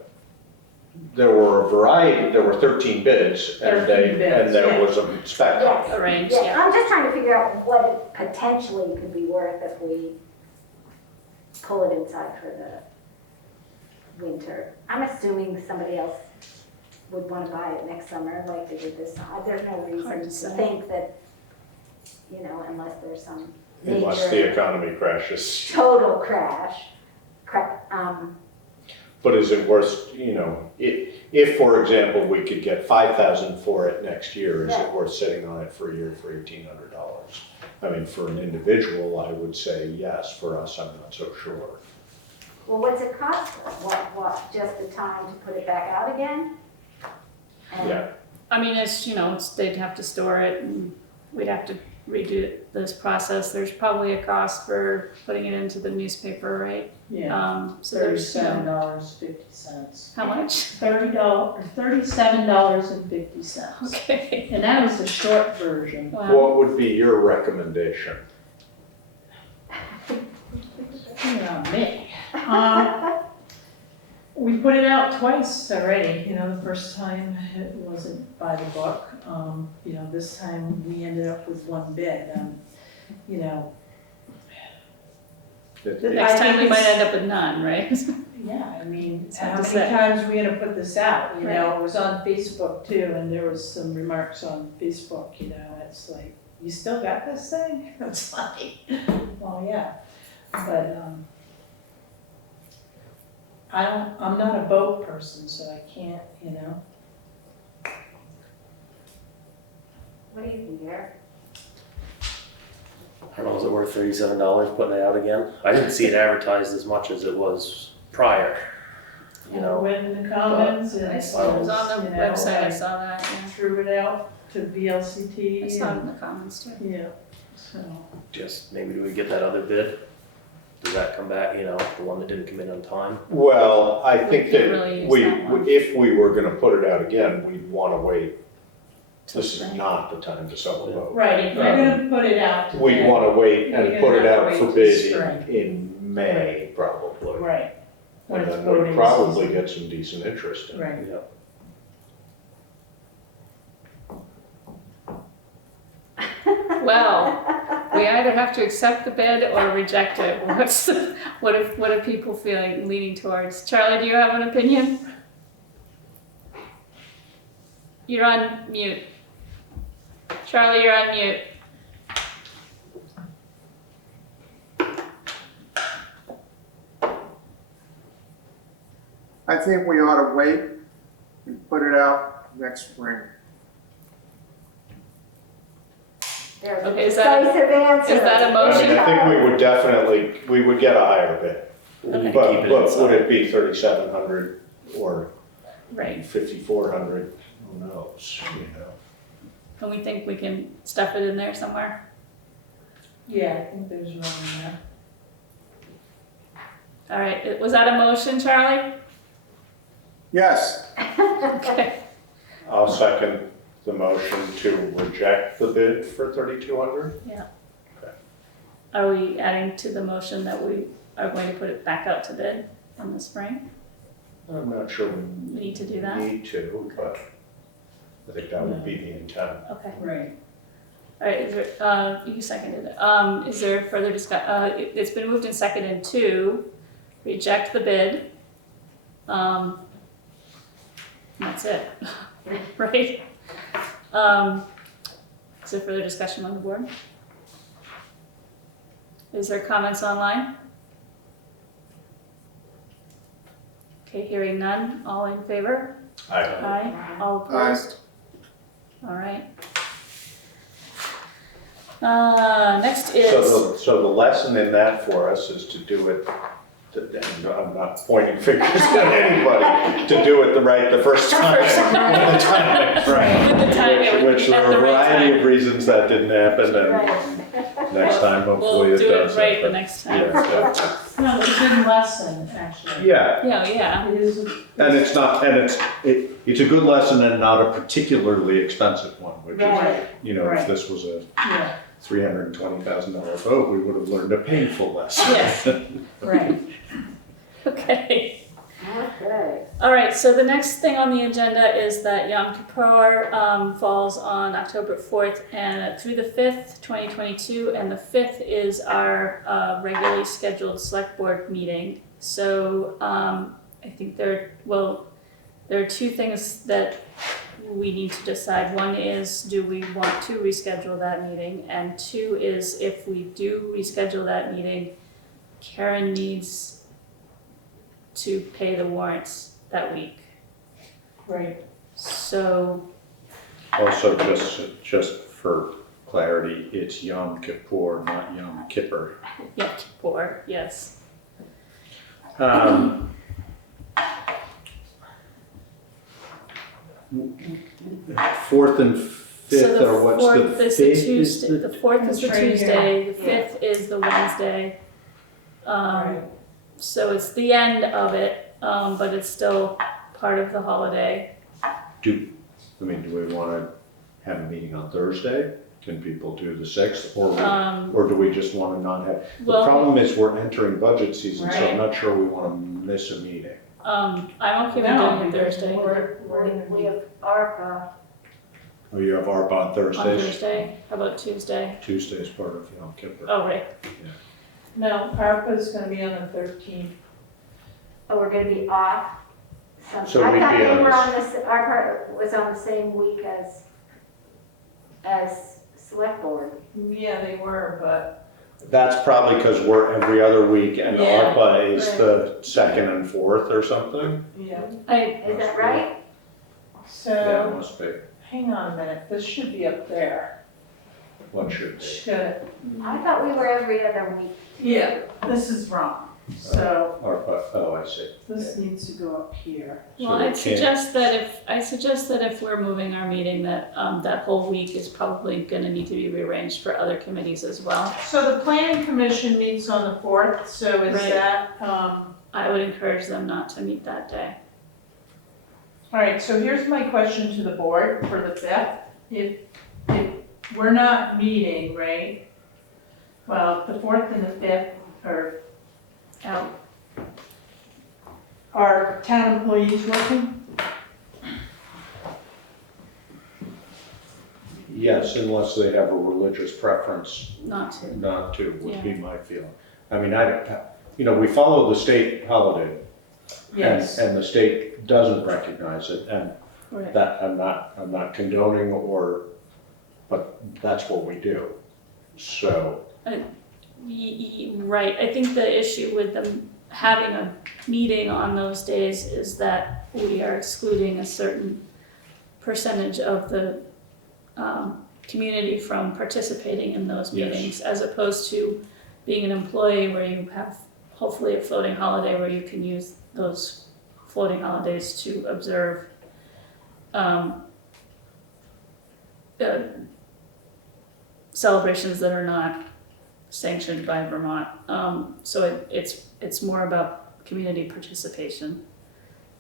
there were a variety, there were 13 bids, and 13 bids, there yeah. was a spec. Yes, arranged, yeah, yeah. I'm just trying to figure out what it potentially could be worth if we pull it inside for the winter. I'm assuming somebody else would want to buy it next summer like they did this summer. There's no Hard reason to to say. think that, unless there's some Unless the major economy crashes. total crash. But is it worth, if, for example, we could get 5,000 for it next year, is it Yeah. worth sitting on it for a year for $1,800? I mean, for an individual, I would say yes. For us, I'm not so sure. Well, what's it cost? What, just the time to put it back out again? And- Yeah. I mean, they'd have to store it and we'd have to redo this process. There's probably a cost for putting it into the newspaper, right? Yeah, So there's, $37.50. how much? $37.50. Okay. And that was the short version. Wow. What would be your recommendation? Me. We put it out twice already, the first time it wasn't by the book. This time we ended up with one bid, The next time we might end up with none, right? Yeah, I mean, It's hard how to many say. times are we gonna put this out, Right. it was on Facebook too, and there was some remarks on Facebook, it's like, you still got this thing? It's like, well, yeah, but, I'm not a boat person, so I can't, What do you think, Eric? I don't know, is it worth $37 putting it out again? I didn't see it advertised as much as it was prior, I read in the comments and I it saw it was was, on the website, I saw that, I yeah. threw it out to VLCT. I saw it in and- the comments too. Yeah, so, just maybe do we get that other bid? Does that come back, the one that didn't come in on time? Well, I think can't that really use that one. if we were gonna put it out again, we'd wanna wait. This is not the time to sell the boat. right, if you're gonna put it out. We'd today, wanna wait You're and gonna put it have to out wait for till bid spring. in May, probably. Right. When And it's then we'd quoting probably season. get some decent interest in it. Right. Yeah. Well, we either have to accept the bid or reject it. What are people feeling, leaning towards? Charlie, do you have an opinion? You're on mute. Charlie, you're on mute. I think we ought to wait and put it out next spring. There's Okay, a is that- decisive answer. is that a I motion? mean, I think we would get a higher bid. We But, keep it would inside. it be 3,700 or Right. 5,400? Who knows, And we think we can stuff it in there somewhere? Yeah, I think there's room in there. All right, was that a motion, Charlie? Yes, Okay. I'll second the motion to reject the bid for 3,200. Are we adding to the motion that we are going to put it back out to bid in the spring? I'm not sure we We need to do that? need to, but I think that would be the intent. Okay. Right. All right, is there, you seconded it. Is there further it's been moved and seconded to reject the bid. That's it, right? Is there further discussion on the board? Is there comments online? Okay, hearing none, all in favor? Aye. All opposed? All right. Next is, So the lesson in that for us is to do it and I'm not pointing fingers at anybody, to do it the first time, when the time is right. With the timing, Which there at are the a right variety time. of reasons that didn't happen, and Right. next time hopefully We'll it do does. it right the happen. next time. Yeah, No, it's a good lesson, actually. yeah, Yeah. It is. and it's not, and it's a good lesson and not a particularly expensive one, which is, Right, you know, if Right. this was a yeah, $320,000 vote, we would have learned a painful lesson. Yes. right. Okay. Okay. All right, so the next thing on the agenda is that Yom Kippur falls on October 4th and through the 5th, 2022, and the 5th is our regularly scheduled select board meeting. So I think there are two things that we need to decide. One is, do we want to reschedule that meeting? And two is, if we do reschedule that meeting, Karen needs to pay the warrants that week. Right. So, Also, just for clarity, it's Yom Kippur, not Yom Kipper. Yom Kippur, yes. Fourth and So fifth, the or what's the fourth is fifth? the Tuesday, the fourth is the It's right here. Tuesday, the fifth is the Wednesday. Right. So it's the end of it, but it's still part of the holiday. Do we want to have a meeting on Thursday? Can people do the 6th, or do we just want to not have? The Well, problem is we're entering budget season, so Right. I'm not sure we want to miss a meeting. I'm okay with No, doing it because Thursday. we're gonna We be, have ARPA. Oh, you have ARPA on On Thursdays? Thursday, how about Tuesday? Tuesday is part of Yom Kippur. Oh, right, no, ARPA's gonna be on the 13th. Oh, we're gonna be off. So I we'd thought be they on were this- on this, ARPA was on the same week as select board. Yeah, they were, but, That's probably because we're every other week, and Yeah. ARPA is the 2nd and 4th or something? yeah. Is that right? Yeah, it So, must be. hang on a minute, this should be up there. What should be? Should, I thought we were every other week. yeah, this is wrong. So, ARPA, oh, I see. this needs to go up here. So well, we I can't- suggest that if we're moving our meeting, that that whole week is probably gonna need to be rearranged for other committees as well. So the planning commission meets on the 4th, so is Right. that, I would encourage them not to meet that day. all right, so here's my question to the board for the 5th. If we're not meeting, right? Well, the 4th and the 5th Out. are town employees working? Yes, unless they have a religious preference Not to. not to, would be my feeling. I mean, we follow the state holiday. Yes. And the state doesn't recognize it, and Right. that, I'm not condoning but that's what we do. So, Right, I think the issue with them having a meeting on those days is that we are excluding a certain percentage of the community from participating in those Yes. meetings, as opposed to being an employee where you have hopefully a floating holiday where you can use those floating holidays to observe celebrations that are not sanctioned by Vermont. So it's more about community participation.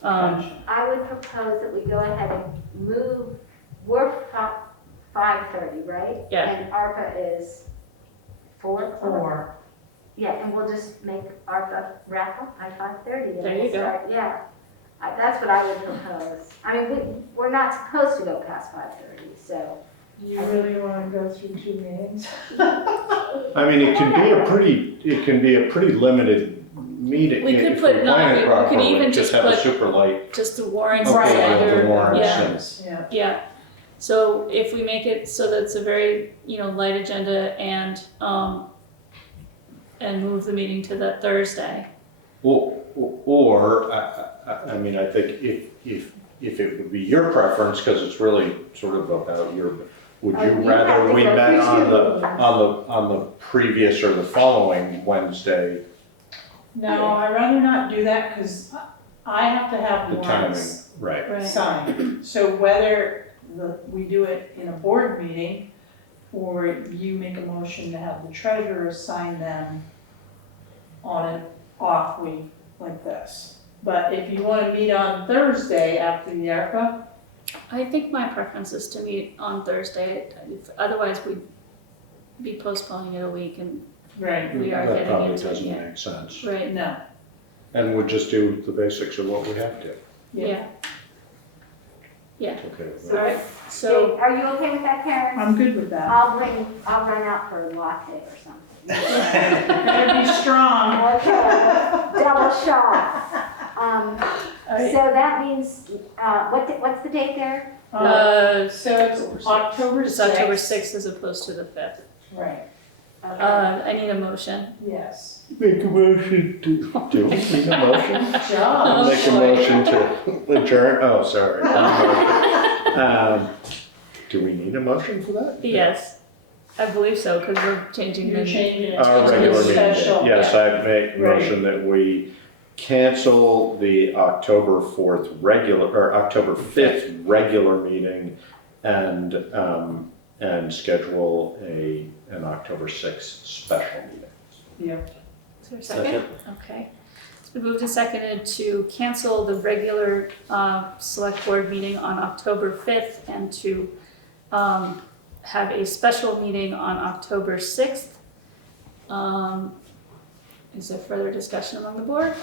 I would propose that we go ahead and move, we're 5:30, right? Yeah. And ARPA is 4? 4. Yeah, and we'll just make ARPA wrap up by 5:30. and There you we'll go. start- Yeah, that's what I would propose. I mean, we're not supposed to go past 5:30, so. You really wanna go through 2 meetings? I mean, it can be a pretty limited meeting. We could if put we not- plan it we could properly, even just just have a put- super light. Just the warrants. Okay, standard, the warrants yeah. and- Yeah. Yeah, so if we make it so that it's a very, light agenda and move the meeting to that Thursday. Or, I mean, I think if it would be your preference, because it's really sort of about would Oh, you you have rather to we go met through on the previous or the following Wednesday No, I'd rather not do that because I have to have The timing, warrants right. signed. So whether we do it in a board meeting or you make a motion to have the treasurer sign them on an off week like this. But if you want to meet on Thursday after the ARPA, I think my preference is to meet on Thursday. Otherwise, we'd be postponing it a week and right, we are That getting probably into it. doesn't Yeah. make sense. Right, no, And we'll just do the basics of what we have to. yeah. Okay. All right, so, Are you okay with that, Karen? I'm good with that. I'll run out for a latte or something. Better be strong. Okay, double shot. All right. So that means, what's the date there? So it's October it's October 6th. 6th as opposed to the 5th. Right, Okay. I need a motion. yes. Make a motion to, do we need a motion? Job. Make a motion to adjourn, oh, sorry. Do we need a motion for that? Yes, I believe so, because we're changing You're the. changing it Our to regular a meeting, special. yes, I make a Right. motion that we cancel the October 4th regular, or October 5th regular meeting and schedule an October 6th special meeting. Yeah. Is there a second? Okay. It's been moved and seconded to cancel the regular select board meeting on October 5th and to have a special meeting on October 6th. Is there further discussion among the board?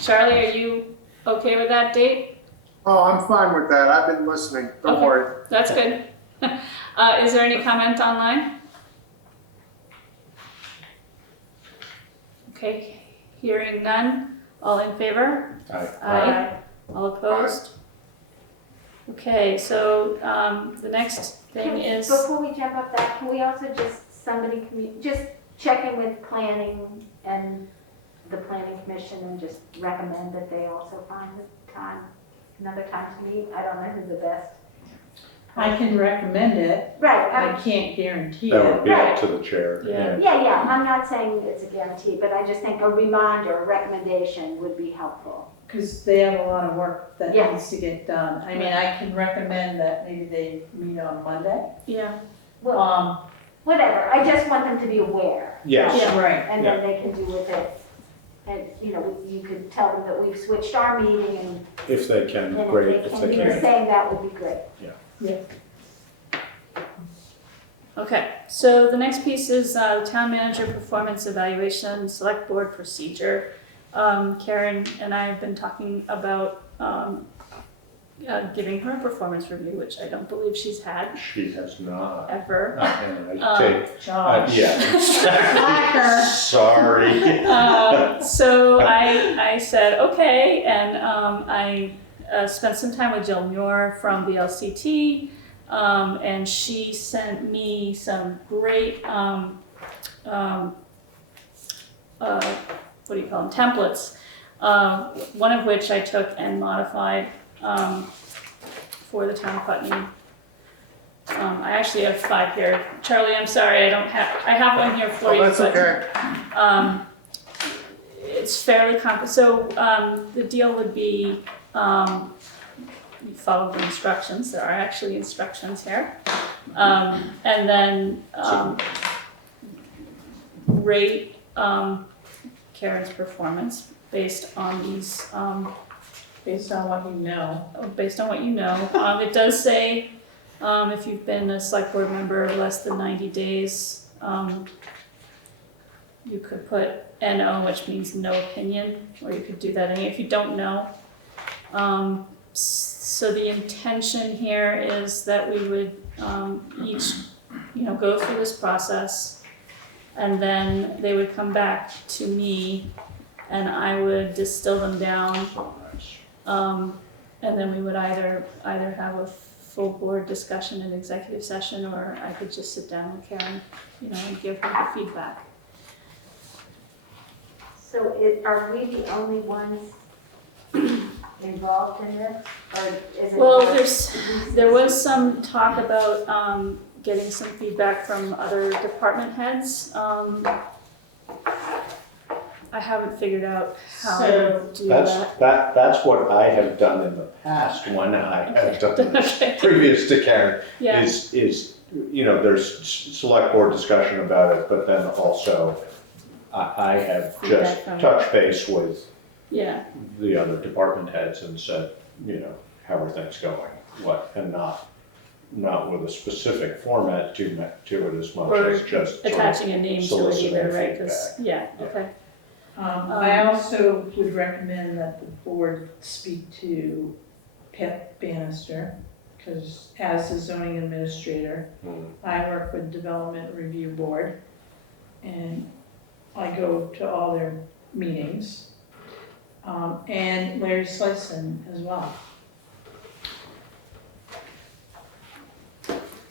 Charlie, are you okay with that date? Oh, I'm fine with that. I've been listening. Don't Okay. worry. That's good. Is there any comment online? Okay, hearing none. All in favor? Aye. Aye. All opposed? Okay, so the next thing is, Before we jump up that, can we also just check in with planning and the planning commission and just recommend that they also find the time, another time to meet? I don't know who's the best. I can recommend it. Right, I can't guarantee That it. would be up to the chair. Yeah. yeah, I'm not saying it's a guarantee, but I just think a reminder, a recommendation would be helpful. Because they have a lot of work that Yeah. needs to get done. I mean, I can recommend that maybe they meet on Monday. yeah, Well, whatever, I just want them to be aware. Yes. Yeah, right. And then they can do with it, and, you could tell them that we've switched our meeting and If they can, if great, they if can they do the can. same, that would be great. okay. So the next piece is town manager performance evaluation, select board procedure. Karen and I have been talking about giving her a performance review, which I don't believe she's had She has not. ever. And I take, Josh. yeah. Slacker. Sorry. So I said, okay, and I spent some time with Jill Muir from VLCT, and she sent me some great, what do you call them, templates, one of which I took and modified for the town of Putney. I actually have 5 here. Charlie, I'm sorry, I have one here for you. Oh, that's but, okay. It's fairly so the deal would be, you follow the instructions, there are actually instructions here. And then rate Karen's performance based on these, Based on what you know. based on what you know. It does say, if you've been a select board member less than 90 days, you could put NO, which means no opinion, or you could do that if you don't know. So the intention here is that we would each, go through this process, and then they would come back to me, and I would distill them down. And then we would either have a full board discussion in executive session, or I could just sit down with Karen, and give her the feedback. So are we the only ones involved in this, or is it? Well, there was some talk about getting some feedback from other department heads. I haven't figured out how So- to do that. That's what I have done in the past when I have done this, Okay. previous to Karen, Yeah, is, you know, there's select board discussion about it, but then also I have just Feedback from- touched base with yeah, the other department heads and said, you know, how are things going, what, and not with a specific format to it as much Or as just sort of attaching a name to it soliciting either, right? 'Cause- yeah, Yeah. okay. I also would recommend that the board speak to Pip Bannister, because as the zoning administrator, I work with Development Review Board, and I go to all their meetings. And Larry Sliceson as well.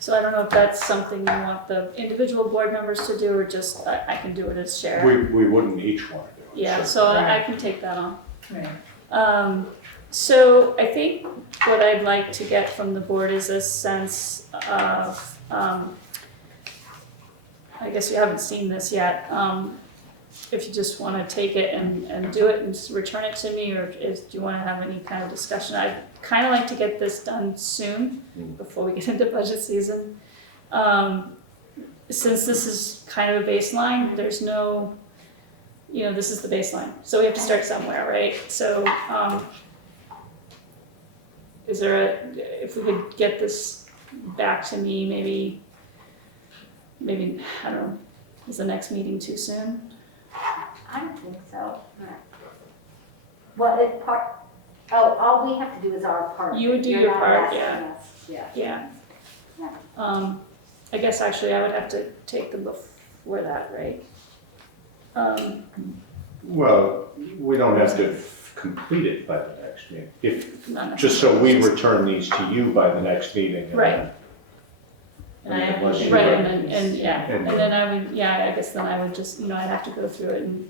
So I don't know if that's something you want the individual board members to do, or just, I can do it as chair. We wouldn't each want to do it. Yeah, so I can take that on. Right. So I think what I'd like to get from the board is a sense of, I guess you haven't seen this yet, if you just wanna take it and do it and just return it to me, or do you wanna have any kind of discussion? I'd kinda like to get this done soon, before we get into budget season. Since this is kind of a baseline, there's no, you know, this is the baseline, so we have to start somewhere, right? So, is there if we could get this back to me, maybe, I don't know, is the next meeting too soon? I don't think so. Well, all we have to do is our part. You would do You're your not part, asking us. Yeah. Yeah. I guess actually I would have to take them before that, right? Well, we don't have to complete it by the next meeting, if, Not just so we necessarily. return these to you by the next meeting. and Right. then- And I have to Unless think you- Right, about and these. yeah, And- and then I would, yeah, I guess then I would just, I'd have to go through it and,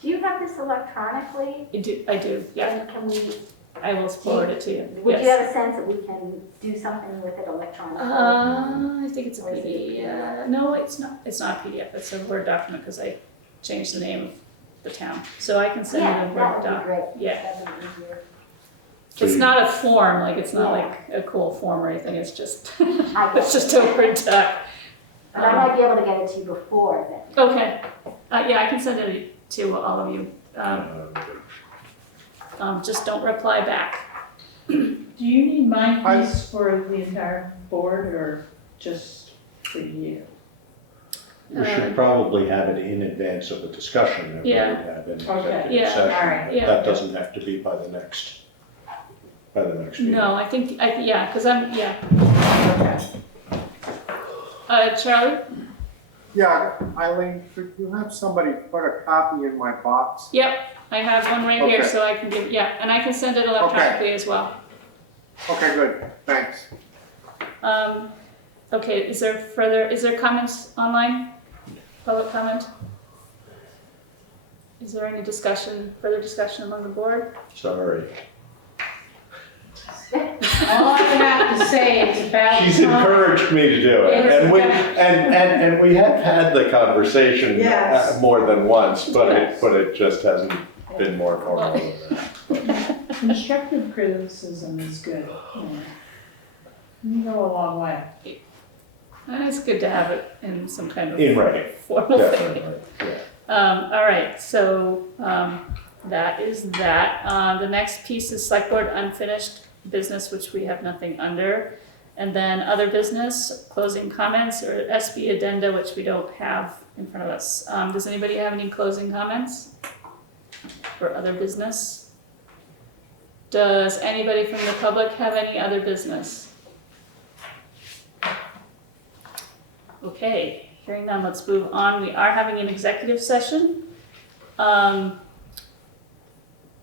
Do you have this electronically? I do, yeah, And can we, I will forward it to you, would you yes. have a sense that we can do something with it electronically? I think it's a Or is it a PDF, no, it's not a PDF, it's a Word document, because I changed the name of the town, so I can send you Yeah, the that Word would be doc. great. Yeah. That would be easier. So It's you- not a form, like, it's not Yeah. like a cool form or anything, it's just, I get it's it. just a Word doc. But I might be able to get it to you before then. Okay, yeah, I can send it to all of you, just don't reply back. Do you need my piece for the entire board or just for you? We should probably have it in advance of the discussion that we would Yeah. have in Okay. executive Yeah. session. All right. Yeah. That doesn't have to be by the next meeting. No, I think, yeah, because yeah. Okay. Charlie? Yeah, Eileen, could you have somebody put a copy in my box? Yep, I have one right here, Okay. so I can give, yeah, and I can send it electronically as well. Okay, good, thanks. Okay, is there comments online? Public comment? Is there any further discussion among the board? Sorry. All I have to say is about. She's encouraged me to do it, and we have had the conversation Yes. more than once, but Yes. it just hasn't been more formal than that. Constructive criticism is good. You go a long way. It's good to have it in some kind of In writing, formal thing. definitely, yeah. All right, so that is that. The next piece is select board unfinished business, which we have nothing under. And then other business, closing comments, or SB addenda, which we don't have in front of us. Does anybody have any closing comments for other business? Does anybody from the public have any other business? Okay, hearing none, let's move on. We are having an executive session.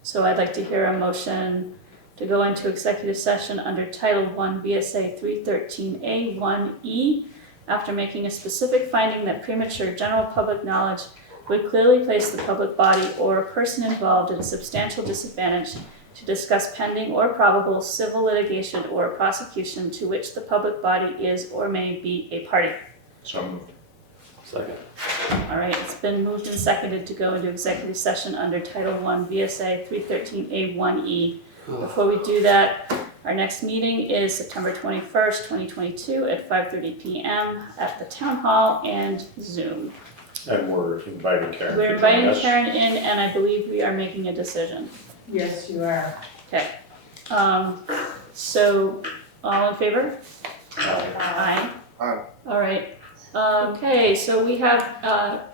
So I'd like to hear a motion to go into executive session under Title I VSA 313A1E after making a specific finding that premature general public knowledge would clearly place the public body or a person involved at a substantial disadvantage to discuss pending or probable civil litigation or prosecution to which the public body is or may be a party. So moved. Second. All right, it's been moved and seconded to go into executive session under Title I VSA 313A1E. Before we do that, our next meeting is September 21st, 2022 at 5:30 p.m. at the Town Hall and Zoom. And we're inviting Karen. We're to join inviting us. Karen in, and I believe we are making a decision. Yes, you are. Okay. So, all in favor? Aye. Aye. All right. Okay, so we have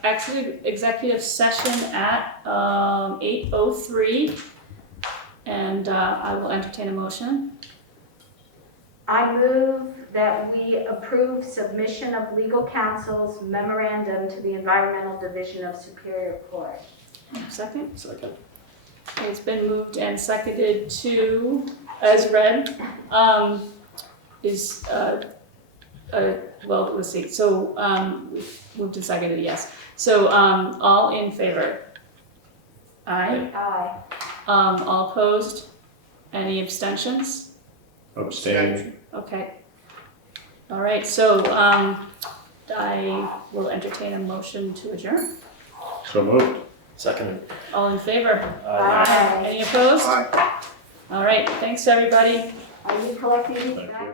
actually executive session at 8:03, and I will entertain a motion. I move that we approve submission of legal counsel's memorandum to the Environmental Division of Superior Court. Second. Second. Okay, it's been moved and seconded to, as read, well, let's see, so, moved and seconded, yes. So, all in favor? Aye. Aye. All opposed? Any abstentions? Abstain. Okay. All right, so, I will entertain a motion to adjourn. So moved. Second. All in favor? Aye. Any opposed? Aye. All right, thanks, everybody. Are you collecting these Thank back? you.